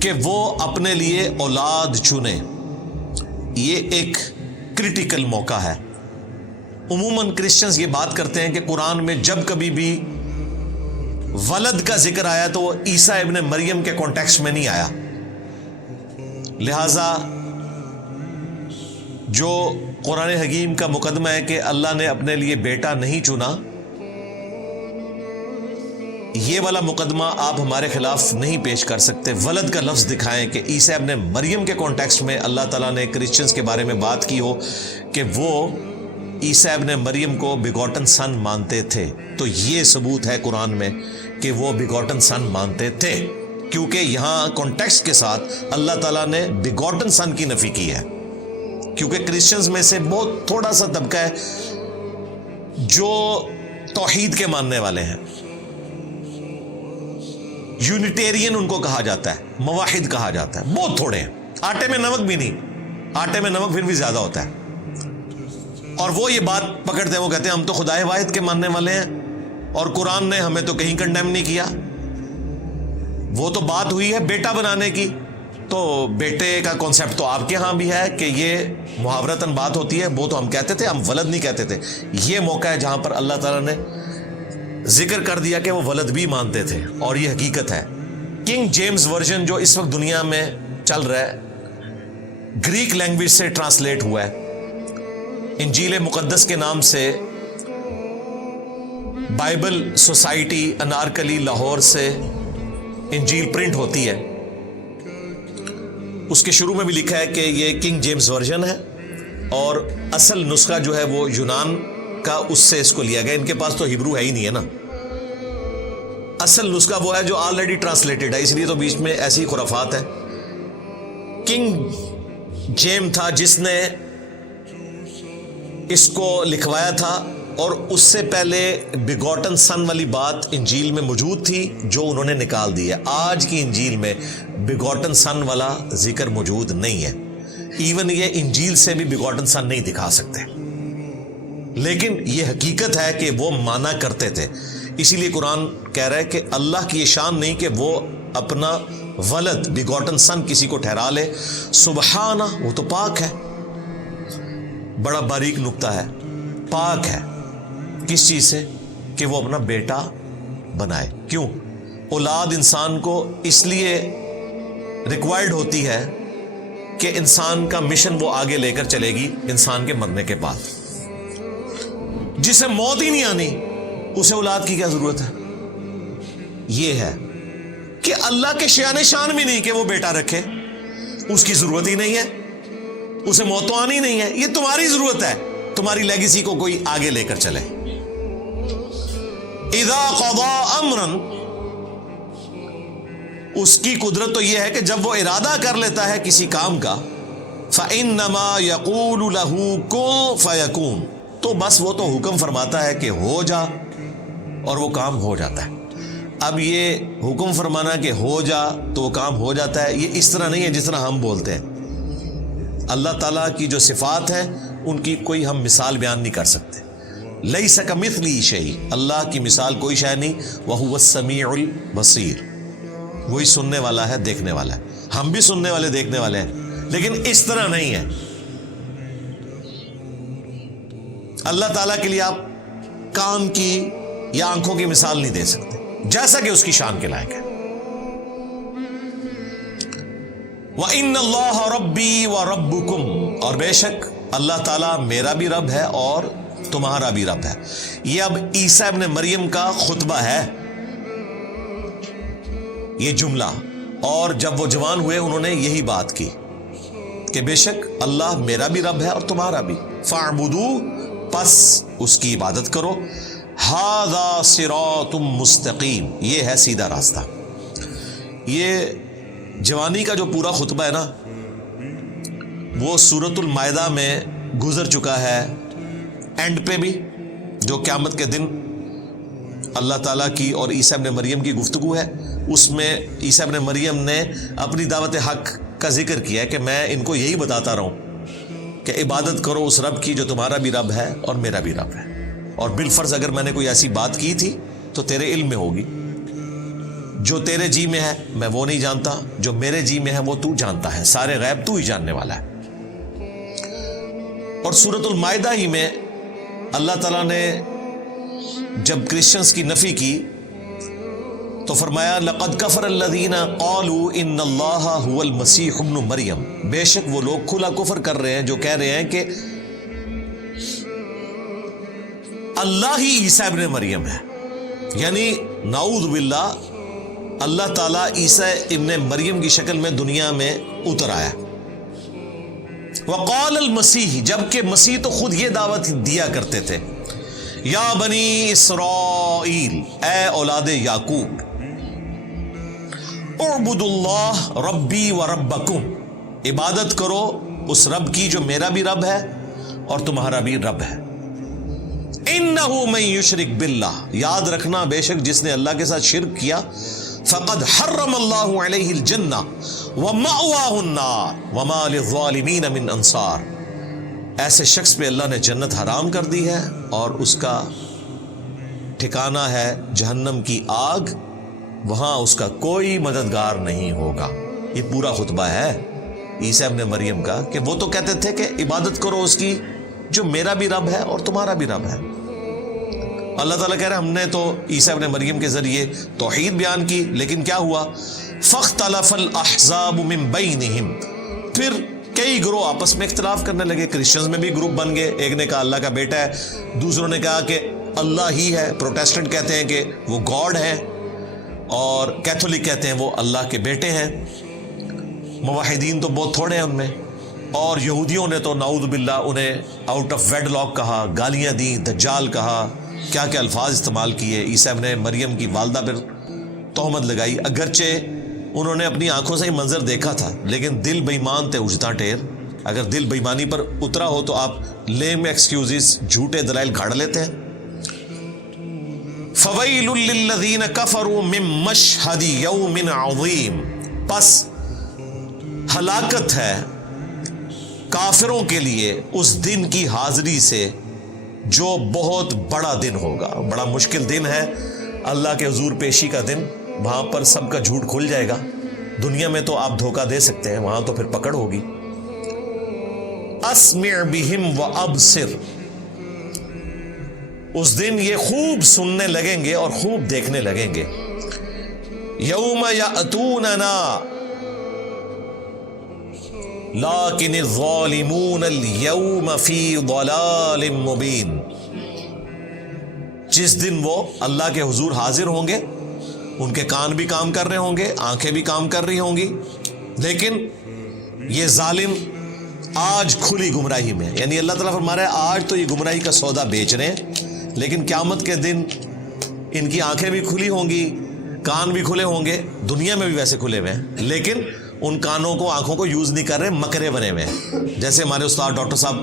کہ وہ اپنے لیے اولاد چنے. یہ ایک کرٹیکل موقع ہے. عموماً کرسچنز یہ بات کرتے ہیں کہ قرآن میں جب کبھی بھی ولد کا ذکر آیا تو وہ عیسیٰ ابن مریم کے کانٹیکسٹ میں نہیں آیا. لہذا جو قرآن حکیم کا مقدمہ ہے کہ اللہ نے اپنے لیے بیٹا نہیں چنا، یہ والا مقدمہ آپ ہمارے خلاف نہیں پیش کر سکتے. ولد کا لفظ دکھائیں کہ عیسیٰ ابن مریم کے کانٹیکسٹ میں اللہ تعالیٰ نے کرسچنز کے بارے میں بات کی ہو کہ وہ عیسیٰ ابن مریم کو بیگوٹن سن مانتے تھے. تو یہ ثبوت ہے قرآن میں کہ وہ بیگوٹن سن مانتے تھے، کیونکہ یہاں کانٹیکسٹ کے ساتھ اللہ تعالیٰ نے بیگوٹن سن کی نفی کی ہے. کیونکہ کرسچنز میں سے بہت تھوڑا سا طبقہ ہے جو توحید کے ماننے والے ہیں، یونیٹیرین ان کو کہا جاتا ہے، موحد کہا جاتا ہے. بہت تھوڑے ہیں، آٹے میں نمک بھی نہیں، آٹے میں نمک پھر بھی زیادہ ہوتا ہے. اور وہ یہ بات پکڑتے ہیں، وہ کہتے ہیں ہم تو خدا واحد کے ماننے والے ہیں اور قرآن نے ہمیں تو کہیں کنڈیم نہیں کیا. وہ تو بات ہوئی ہے بیٹا بنانے کی، تو بیٹے کا کانسیپٹ تو آپ کے ہاں بھی ہے کہ یہ محاورتاً بات ہوتی ہے. وہ تو ہم کہتے تھے، ہم ولد نہیں کہتے تھے. یہ موقع ہے جہاں پر اللہ تعالیٰ نے ذکر کر دیا کہ وہ ولد بھی مانتے تھے، اور یہ حقیقت ہے. کنگ جیمز ورژن جو اس وقت دنیا میں چل رہا ہے، گریک لینگویج سے ٹرانسلیٹ ہوا ہے. انجیل مقدس کے نام سے بائبل سوسائٹی انارکلی لاہور سے انجیل پرنٹ ہوتی ہے. اس کے شروع میں بھی لکھا ہے کہ یہ کنگ جیمز ورژن ہے، اور اصل نسخہ جو ہے وہ یونان کا، اس سے اس کو لیا گیا. ان کے پاس تو ہبرو ہے ہی نہیں ہے نا. اصل نسخہ وہ ہے جو آلریڈی ٹرانسلیٹڈ ہے، اس لیے تو بیچ میں ایسی خرافات ہے. کنگ جیم تھا جس نے اس کو لکھوایا تھا، اور اس سے پہلے بیگوٹن سن والی بات انجیل میں موجود تھی جو انہوں نے نکال دی ہے. آج کی انجیل میں بیگوٹن سن والا ذکر موجود نہیں ہے. ایون یہ انجیل سے بھی بیگوٹن سن نہیں دکھا سکتے، لیکن یہ حقیقت ہے کہ وہ مانا کرتے تھے. اسی لیے قرآن کہہ رہا ہے کہ اللہ کی یہ شان نہیں کہ وہ اپنا ولد بیگوٹن سن کسی کو ٹھہرا لے. سبحانہ، وہ تو پاک ہے. بڑا باریک نقطہ ہے، پاک ہے کس چیز سے کہ وہ اپنا بیٹا بنائے. کیوں؟ اولاد انسان کو اس لیے ریکوائرڈ ہوتی ہے کہ انسان کا مشن وہ آگے لے کر چلے گی انسان کے مرنے کے بعد. جسے موت ہی نہیں آنی اسے اولاد کی کیا ضرورت ہے؟ یہ ہے کہ اللہ کے شان شان بھی نہیں کہ وہ بیٹا رکھے، اس کی ضرورت ہی نہیں ہے، اسے موت تو آنی نہیں ہے. یہ تمہاری ضرورت ہے، تمہاری لیگیسی کو کوئی آگے لے کر چلے. اذا قضا امرا، اس کی قدرت تو یہ ہے کہ جب وہ ارادہ کر لیتا ہے کسی کام کا، فإنما يقول له كن فيكون، تو بس وہ تو حکم فرماتا ہے کہ ہو جا، اور وہ کام ہو جاتا ہے. اب یہ حکم فرمانا کہ ہو جا تو وہ کام ہو جاتا ہے، یہ اس طرح نہیں ہے جس طرح ہم بولتے ہیں. اللہ تعالیٰ کی جو صفات ہے ان کی کوئی ہم مثال بیان نہیں کر سکتے، لیس کمثلہ شیء، اللہ کی مثال کوئی شے نہیں، وہو السمیع البصیر، وہی سننے والا ہے، دیکھنے والا ہے۔ ہم بھی سننے والے دیکھنے والے ہیں، لیکن اس طرح نہیں ہے۔ اللہ تعالیٰ کے لیے آپ کان کی یا آنکھوں کی مثال نہیں دے سکتے، جیسا کہ اس کی شان کے لائق ہے۔ وَإِنَّ اللَّهَ رَبِّي وَرَبُّكُمْ، اور بے شک اللہ تعالیٰ میرا بھی رب ہے اور تمہارا بھی رب ہے۔ یہ اب عیسیٰ ابن مریم کا خطبہ ہے یہ جملہ، اور جب وہ جوان ہوئے انہوں نے یہی بات کی کہ بے شک اللہ میرا بھی رب ہے اور تمہارا بھی، فَاعْبُدُوا، پس اس کی عبادت کرو، هَذَا صِرَاطٌ مُسْتَقِيم، یہ ہے سیدھا راستہ۔ یہ جوانی کا جو پورا خطبہ ہے نا، وہ سورۃ المائدہ میں گزر چکا ہے، اینڈ پہ بھی، جو قیامت کے دن اللہ تعالیٰ کی اور عیسیٰ ابن مریم کی گفتگو ہے، اس میں عیسیٰ ابن مریم نے اپنی دعوت حق کا ذکر کیا ہے کہ میں ان کو یہی بتاتا رہا ہوں کہ عبادت کرو اس رب کی جو تمہارا بھی رب ہے اور میرا بھی رب ہے، اور بالفرض اگر میں نے کوئی ایسی بات کی تھی تو تیرے علم میں ہوگی، جو تیرے جی میں ہے میں وہ نہیں جانتا، جو میرے جی میں ہے وہ تو جانتا ہے، سارے غیب تو ہی جاننے والا ہے۔ اور سورۃ المائدہ ہی میں اللہ تعالیٰ نے جب کرسچنز کی نفی کی تو فرمایا لقد کفر الذین قالوا ان اللہ هو المسیح ابن مریم، بے شک وہ لوگ کھلا کفر کر رہے ہیں جو کہہ رہے ہیں کہ اللہ ہی عیسیٰ ابن مریم ہے، یعنی نعوذ باللہ اللہ تعالیٰ عیسیٰ ابن مریم کی شکل میں دنیا میں اتر آیا۔ وقال المسیح، جبکہ مسیح تو خود یہ دعوت دیا کرتے تھے، یا بنی اسرائیل، اے اولاد یعقوب، اعبدوا اللہ ربی و ربکم، عبادت کرو اس رب کی جو میرا بھی رب ہے اور تمہارا بھی رب ہے۔ انہ من یشرک باللہ، یاد رکھنا بے شک جس نے اللہ کے ساتھ شرک کیا، فقد حرم اللہ علیہ الجنہ ومأواہ النار وما للظالمین من انصار، ایسے شخص پہ اللہ نے جنت حرام کر دی ہے اور اس کا ٹھکانہ ہے جہنم کی آگ، وہاں اس کا کوئی مددگار نہیں ہوگا۔ یہ پورا خطبہ ہے عیسیٰ ابن مریم کا کہ وہ تو کہتے تھے کہ عبادت کرو اس کی جو میرا بھی رب ہے اور تمہارا بھی رب ہے۔ اللہ تعالیٰ کہہ رہے ہم نے تو عیسیٰ ابن مریم کے ذریعے توحید بیان کی، لیکن کیا ہوا؟ فاختلف الاحزاب من بینہم، پھر کئی گروہ آپس میں اختلاف کرنے لگے، کرسچنز میں بھی گروپ بن گئے، ایک نے کہا اللہ کا بیٹا ہے، دوسروں نے کہا کہ اللہ ہی ہے، پروٹیسٹنٹ کہتے ہیں کہ وہ گاڈ ہے، اور کیتھولک کہتے ہیں وہ اللہ کے بیٹے ہیں، موحدین تو بہت تھوڑے ہیں ان میں، اور یہودیوں نے تو نعوذ باللہ انہیں آؤٹ آف ویڈ لاک کہا، گالیاں دیں، دجال کہا، کیا کیا الفاظ استعمال کیے، عیسیٰ ابن مریم کی والدہ پر تہمت لگائی، اگرچہ انہوں نے اپنی آنکھوں سے ہی منظر دیکھا تھا، لیکن دل بے ایمان تھے اجتا ٹیر، اگر دل بے ایمانی پر اترا ہو تو آپ لیم ایکسکیوزز، جھوٹے دلائل گھاڑ لیتے ہیں۔ فویل للذین کفروا من مشہد یوم عظیم، پس ہلاکت ہے کافروں کے لیے اس دن کی حاضری سے جو بہت بڑا دن ہوگا، بڑا مشکل دن ہے اللہ کے حضور پیشی کا دن، وہاں پر سب کا جھوٹ کھل جائے گا۔ دنیا میں تو آپ دھوکہ دے سکتے ہیں، وہاں تو پھر پکڑ ہوگی۔ اسمع بہم وابصر، اس دن یہ خوب سننے لگیں گے اور خوب دیکھنے لگیں گے۔ یوم یأتوننا لیکن الظالمون اليوم فی ضلال مبین، جس دن وہ اللہ کے حضور حاضر ہوں گے، ان کے کان بھی کام کر رہے ہوں گے، آنکھیں بھی کام کر رہی ہوں گی، لیکن یہ ظالم آج کھلی گمراہی میں، یعنی اللہ تعالیٰ فرما رہا ہے آج تو یہ گمراہی کا سودا بیچ رہے ہیں، لیکن قیامت کے دن ان کی آنکھیں بھی کھلی ہوں گی، کان بھی کھلے ہوں گے، دنیا میں بھی ویسے کھلے ہوئے ہیں، لیکن ان کانوں کو آنکھوں کو یوز نہیں کر رہے، مکرے بنے ہوئے ہیں۔ جیسے ہمارے استاد ڈاکٹر صاحب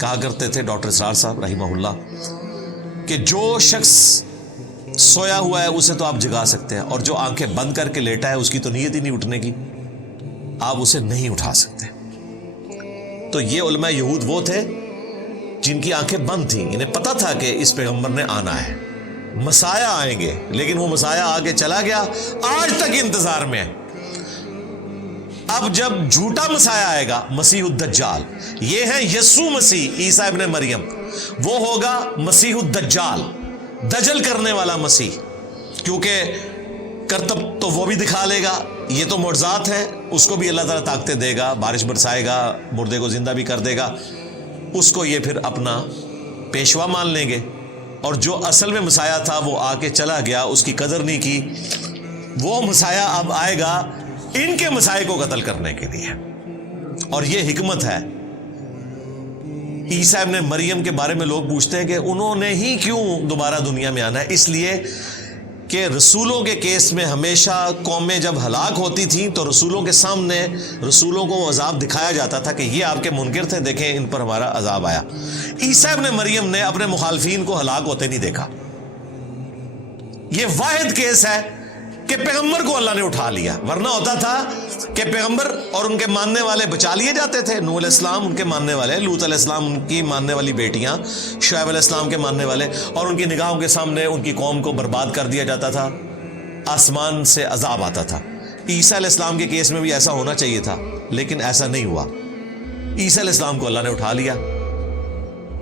کہا کرتے تھے، ڈاکٹر اسرار صاحب رحمہ اللہ، کہ جو شخص سویا ہوا ہے اسے تو آپ جگا سکتے ہیں، اور جو آنکھیں بند کر کے لیٹا ہے اس کی تو نیت ہی نہیں اٹھنے کی، آپ اسے نہیں اٹھا سکتے۔ تو یہ علماء یہود وہ تھے جن کی آنکھیں بند تھیں، انہیں پتا تھا کہ اس پیغمبر نے آنا ہے، مسیح آئیں گے، لیکن وہ مسیح آگے چلا گیا، آج تک انتظار میں ہے۔ اب جب جھوٹا مسیح آئے گا، مسیح الدجال، یہ ہے یسوع مسیح عیسیٰ ابن مریم، وہ ہوگا مسیح الدجال، دجل کرنے والا مسیح، کیونکہ کرتب تو وہ بھی دکھا لے گا، یہ تو معجزات ہے، اس کو بھی اللہ تعالیٰ طاقتیں دے گا، بارش برسائے گا، مردے کو زندہ بھی کر دے گا، اس کو یہ پھر اپنا پیشوا مان لیں گے۔ اور جو اصل میں مسیح تھا وہ آ کے چلا گیا، اس کی قدر نہیں کی، وہ مسیح اب آئے گا ان کے مسیح کو قتل کرنے کے لیے۔ اور یہ حکمت ہے۔ عیسیٰ ابن مریم کے بارے میں لوگ پوچھتے ہیں کہ انہوں نے ہی کیوں دوبارہ دنیا میں آنا ہے؟ اس لیے کہ رسولوں کے کیس میں ہمیشہ قومیں جب ہلاک ہوتی تھیں تو رسولوں کے سامنے رسولوں کو وہ عذاب دکھایا جاتا تھا کہ یہ آپ کے منکر تھے، دیکھیں ان پر ہمارا عذاب آیا۔ عیسیٰ ابن مریم نے اپنے مخالفین کو ہلاک ہوتے نہیں دیکھا۔ یہ واحد کیس ہے کہ پیغمبر کو اللہ نے اٹھا لیا، ورنہ ہوتا تھا کہ پیغمبر اور ان کے ماننے والے بچا لیے جاتے تھے۔ نوح علیہ السلام ان کے ماننے والے، لوط علیہ السلام ان کی ماننے والی بیٹیاں، شعیب علیہ السلام کے ماننے والے، اور ان کی نگاہوں کے سامنے ان کی قوم کو برباد کر دیا جاتا تھا، آسمان سے عذاب آتا تھا۔ عیسیٰ علیہ السلام کے کیس میں بھی ایسا ہونا چاہیے تھا، لیکن ایسا نہیں ہوا۔ عیسیٰ علیہ السلام کو اللہ نے اٹھا لیا۔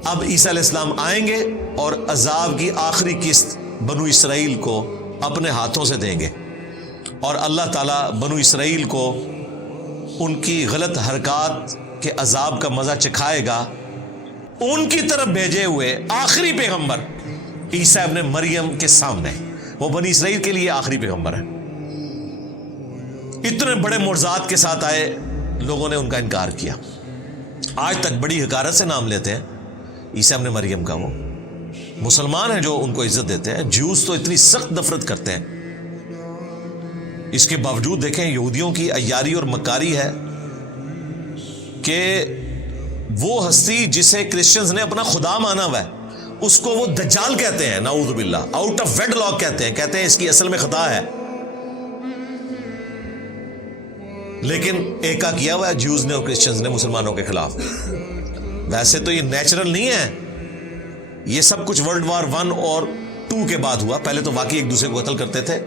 اب عیسیٰ علیہ السلام آئیں گے اور عذاب کی آخری قسط بنو اسرائیل کو اپنے ہاتھوں سے دیں گے، اور اللہ تعالیٰ بنو اسرائیل کو ان کی غلط حرکات کے عذاب کا مزہ چکھائے گا، ان کی طرف بھیجے ہوئے آخری پیغمبر عیسیٰ ابن مریم کے سامنے۔ وہ بنی اسرائیل کے لیے آخری پیغمبر ہے۔ اتنے بڑے معجزات کے ساتھ آئے، لوگوں نے ان کا انکار کیا، آج تک بڑی حقارت سے نام لیتے ہیں عیسیٰ ابن مریم کا۔ وہ مسلمان ہیں جو ان کو عزت دیتے ہیں، جیوز تو اتنی سخت نفرت کرتے ہیں۔ اس کے باوجود دیکھیں یہودیوں کی عیاری اور مکاری ہے کہ وہ ہستی جسے کرسچنز نے اپنا خدا مانا ہوا ہے، اس کو وہ دجال کہتے ہیں، نعوذ باللہ، آؤٹ آف ویڈ لاک کہتے ہیں اس کی اصل میں خطا ہے، لیکن ایکا کیا ہوا ہے جیوز نے اور کرسچنز نے مسلمانوں کے خلاف۔ ویسے تو یہ نیچرل نہیں ہے، یہ سب کچھ ورلڈ وار 1 اور 2 کے بعد ہوا۔ پہلے تو واقعی ایک دوسرے کو قتل کرتے تھے۔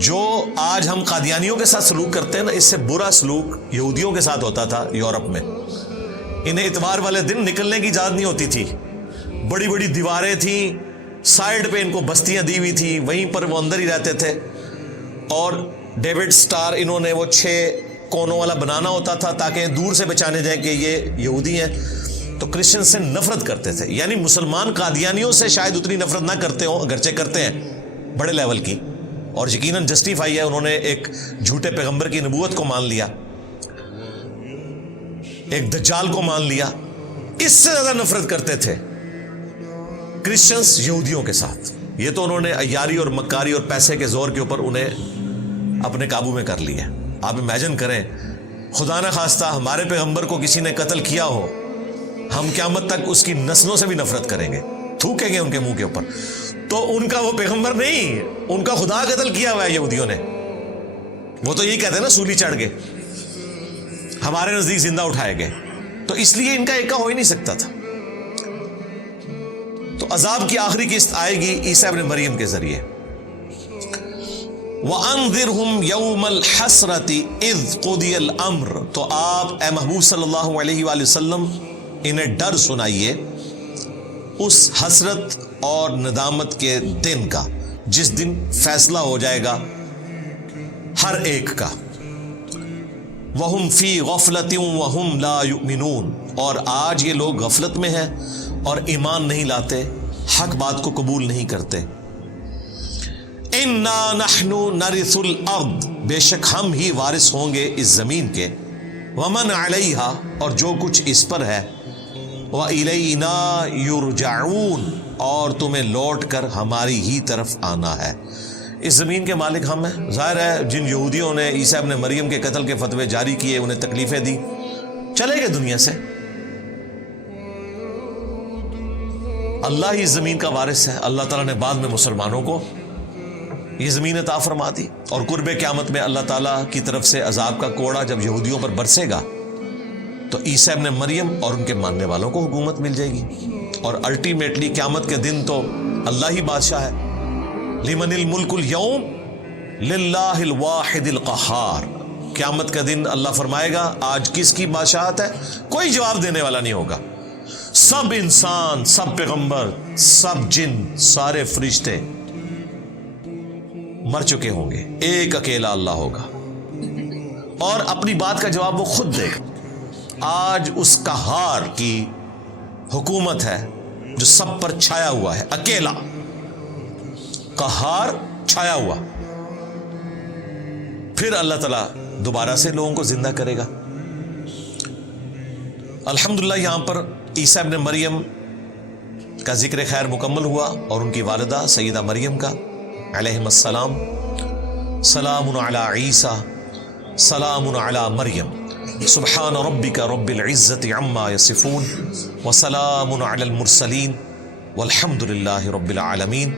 جو آج ہم قادیانیوں کے ساتھ سلوک کرتے ہیں نا، اس سے برا سلوک یہودیوں کے ساتھ ہوتا تھا یورپ میں۔ انہیں اتوار والے دن نکلنے کی اجازت نہیں ہوتی تھی، بڑی بڑی دیواریں تھیں، سائیڈ پہ ان کو بستیاں دی ہوئی تھیں، وہیں پر وہ اندر ہی رہتے تھے، اور ڈیوڈ سٹار انہوں نے وہ 6 کونوں والا بنانا ہوتا تھا تاکہ دور سے پہچانے جائیں کہ یہ یہودی ہیں۔ تو کرسچن سے نفرت کرتے تھے، یعنی مسلمان قادیانیوں سے شاید اتنی نفرت نہ کرتے ہوں، اگرچہ کرتے ہیں بڑے لیول کی، اور یقیناً جسٹیفائی ہے، انہوں نے ایک جھوٹے پیغمبر کی نبوت کو مان لیا، ایک دجال کو مان لیا۔ اس سے زیادہ نفرت کرتے تھے کرسچنز یہودیوں کے ساتھ۔ یہ تو انہوں نے عیاری اور مکاری اور پیسے کے زور کے اوپر انہیں اپنے قابو میں کر لیا۔ آپ امیجن کریں، خدا نہ خواستہ ہمارے پیغمبر کو کسی نے قتل کیا ہو، ہم قیامت تک اس کی نسلوں سے بھی نفرت کریں گے، تھوکیں گے ان کے منہ کے اوپر۔ تو ان کا وہ پیغمبر نہیں، ان کا خدا قتل کیا ہوا ہے یہودیوں نے۔ وہ تو یہی کہتے ہیں نا، سولی چڑھ گئے، ہمارے نزدیک زندہ اٹھائے گئے، تو اس لیے ان کا ایکا ہو ہی نہیں سکتا تھا۔ تو عذاب کی آخری قسط آئے گی عیسیٰ ابن مریم کے ذریعے۔ وَأَنذِرْهُمْ يَوْمَ الْحَسْرَةِ إِذْ قُضِيَ الْأَمْرُ، تو آپ اے محبوب صلی اللہ علیہ وآلہ وسلم انہیں ڈر سنائیے اس حسرت اور ندامت کے دن کا جس دن فیصلہ ہو جائے گا ہر ایک کا۔ وَهُمْ فِي غَفْلَةٍ وَهُمْ لَا يُؤْمِنُونَ، اور آج یہ لوگ غفلت میں ہیں اور ایمان نہیں لاتے، حق بات کو قبول نہیں کرتے۔ اِنَّا نَحْنُ نَرِثُ الْأَرْضَ، بے شک ہم ہی وارث ہوں گے اس زمین کے، وَمَنْ عَلَيْهَا، اور جو کچھ اس پر ہے، وَإِلَيْنَا يُرْجَعُونَ، اور تمہیں لوٹ کر ہماری ہی طرف آنا ہے۔ اس زمین کے مالک ہم ہیں۔ ظاہر ہے جن یہودیوں نے عیسیٰ ابن مریم کے قتل کے فتوے جاری کیے، انہیں تکلیفیں دی، چلے گئے دنیا سے۔ اللہ ہی اس زمین کا وارث ہے۔ اللہ تعالیٰ نے بعد میں مسلمانوں کو یہ زمین عطا فرما دی، اور قرب قیامت میں اللہ تعالیٰ کی طرف سے عذاب کا کوڑا جب یہودیوں پر برسے گا تو عیسیٰ ابن مریم اور ان کے ماننے والوں کو حکومت مل جائے گی، اور الٹیمیٹلی قیامت کے دن تو اللہ ہی بادشاہ ہے۔ لمن الملک اليوم للہ الواحد القہار، قیامت کا دن اللہ فرمائے گا آج کس کی بادشاہت ہے، کوئی جواب دینے والا نہیں ہوگا۔ سب انسان، سب پیغمبر، سب جن، سارے فرشتے مر چکے ہوں گے، ایک اکیلا اللہ ہوگا، اور اپنی بات کا جواب وہ خود دے گا۔ آج اس قہار کی حکومت ہے جو سب پر چھایا ہوا ہے، اکیلا قہار چھایا ہوا۔ پھر اللہ تعالیٰ دوبارہ سے لوگوں کو زندہ کرے گا۔ الحمدللہ یہاں پر عیسیٰ ابن مریم کا ذکر خیر مکمل ہوا، اور ان کی والدہ سیدہ مریم کا علیہم السلام۔ سلام علی عیسیٰ سلام علی مریم سبحان ربک رب العزت عما یصفون وسلام علی المرسلین والحمد للہ رب العالمین۔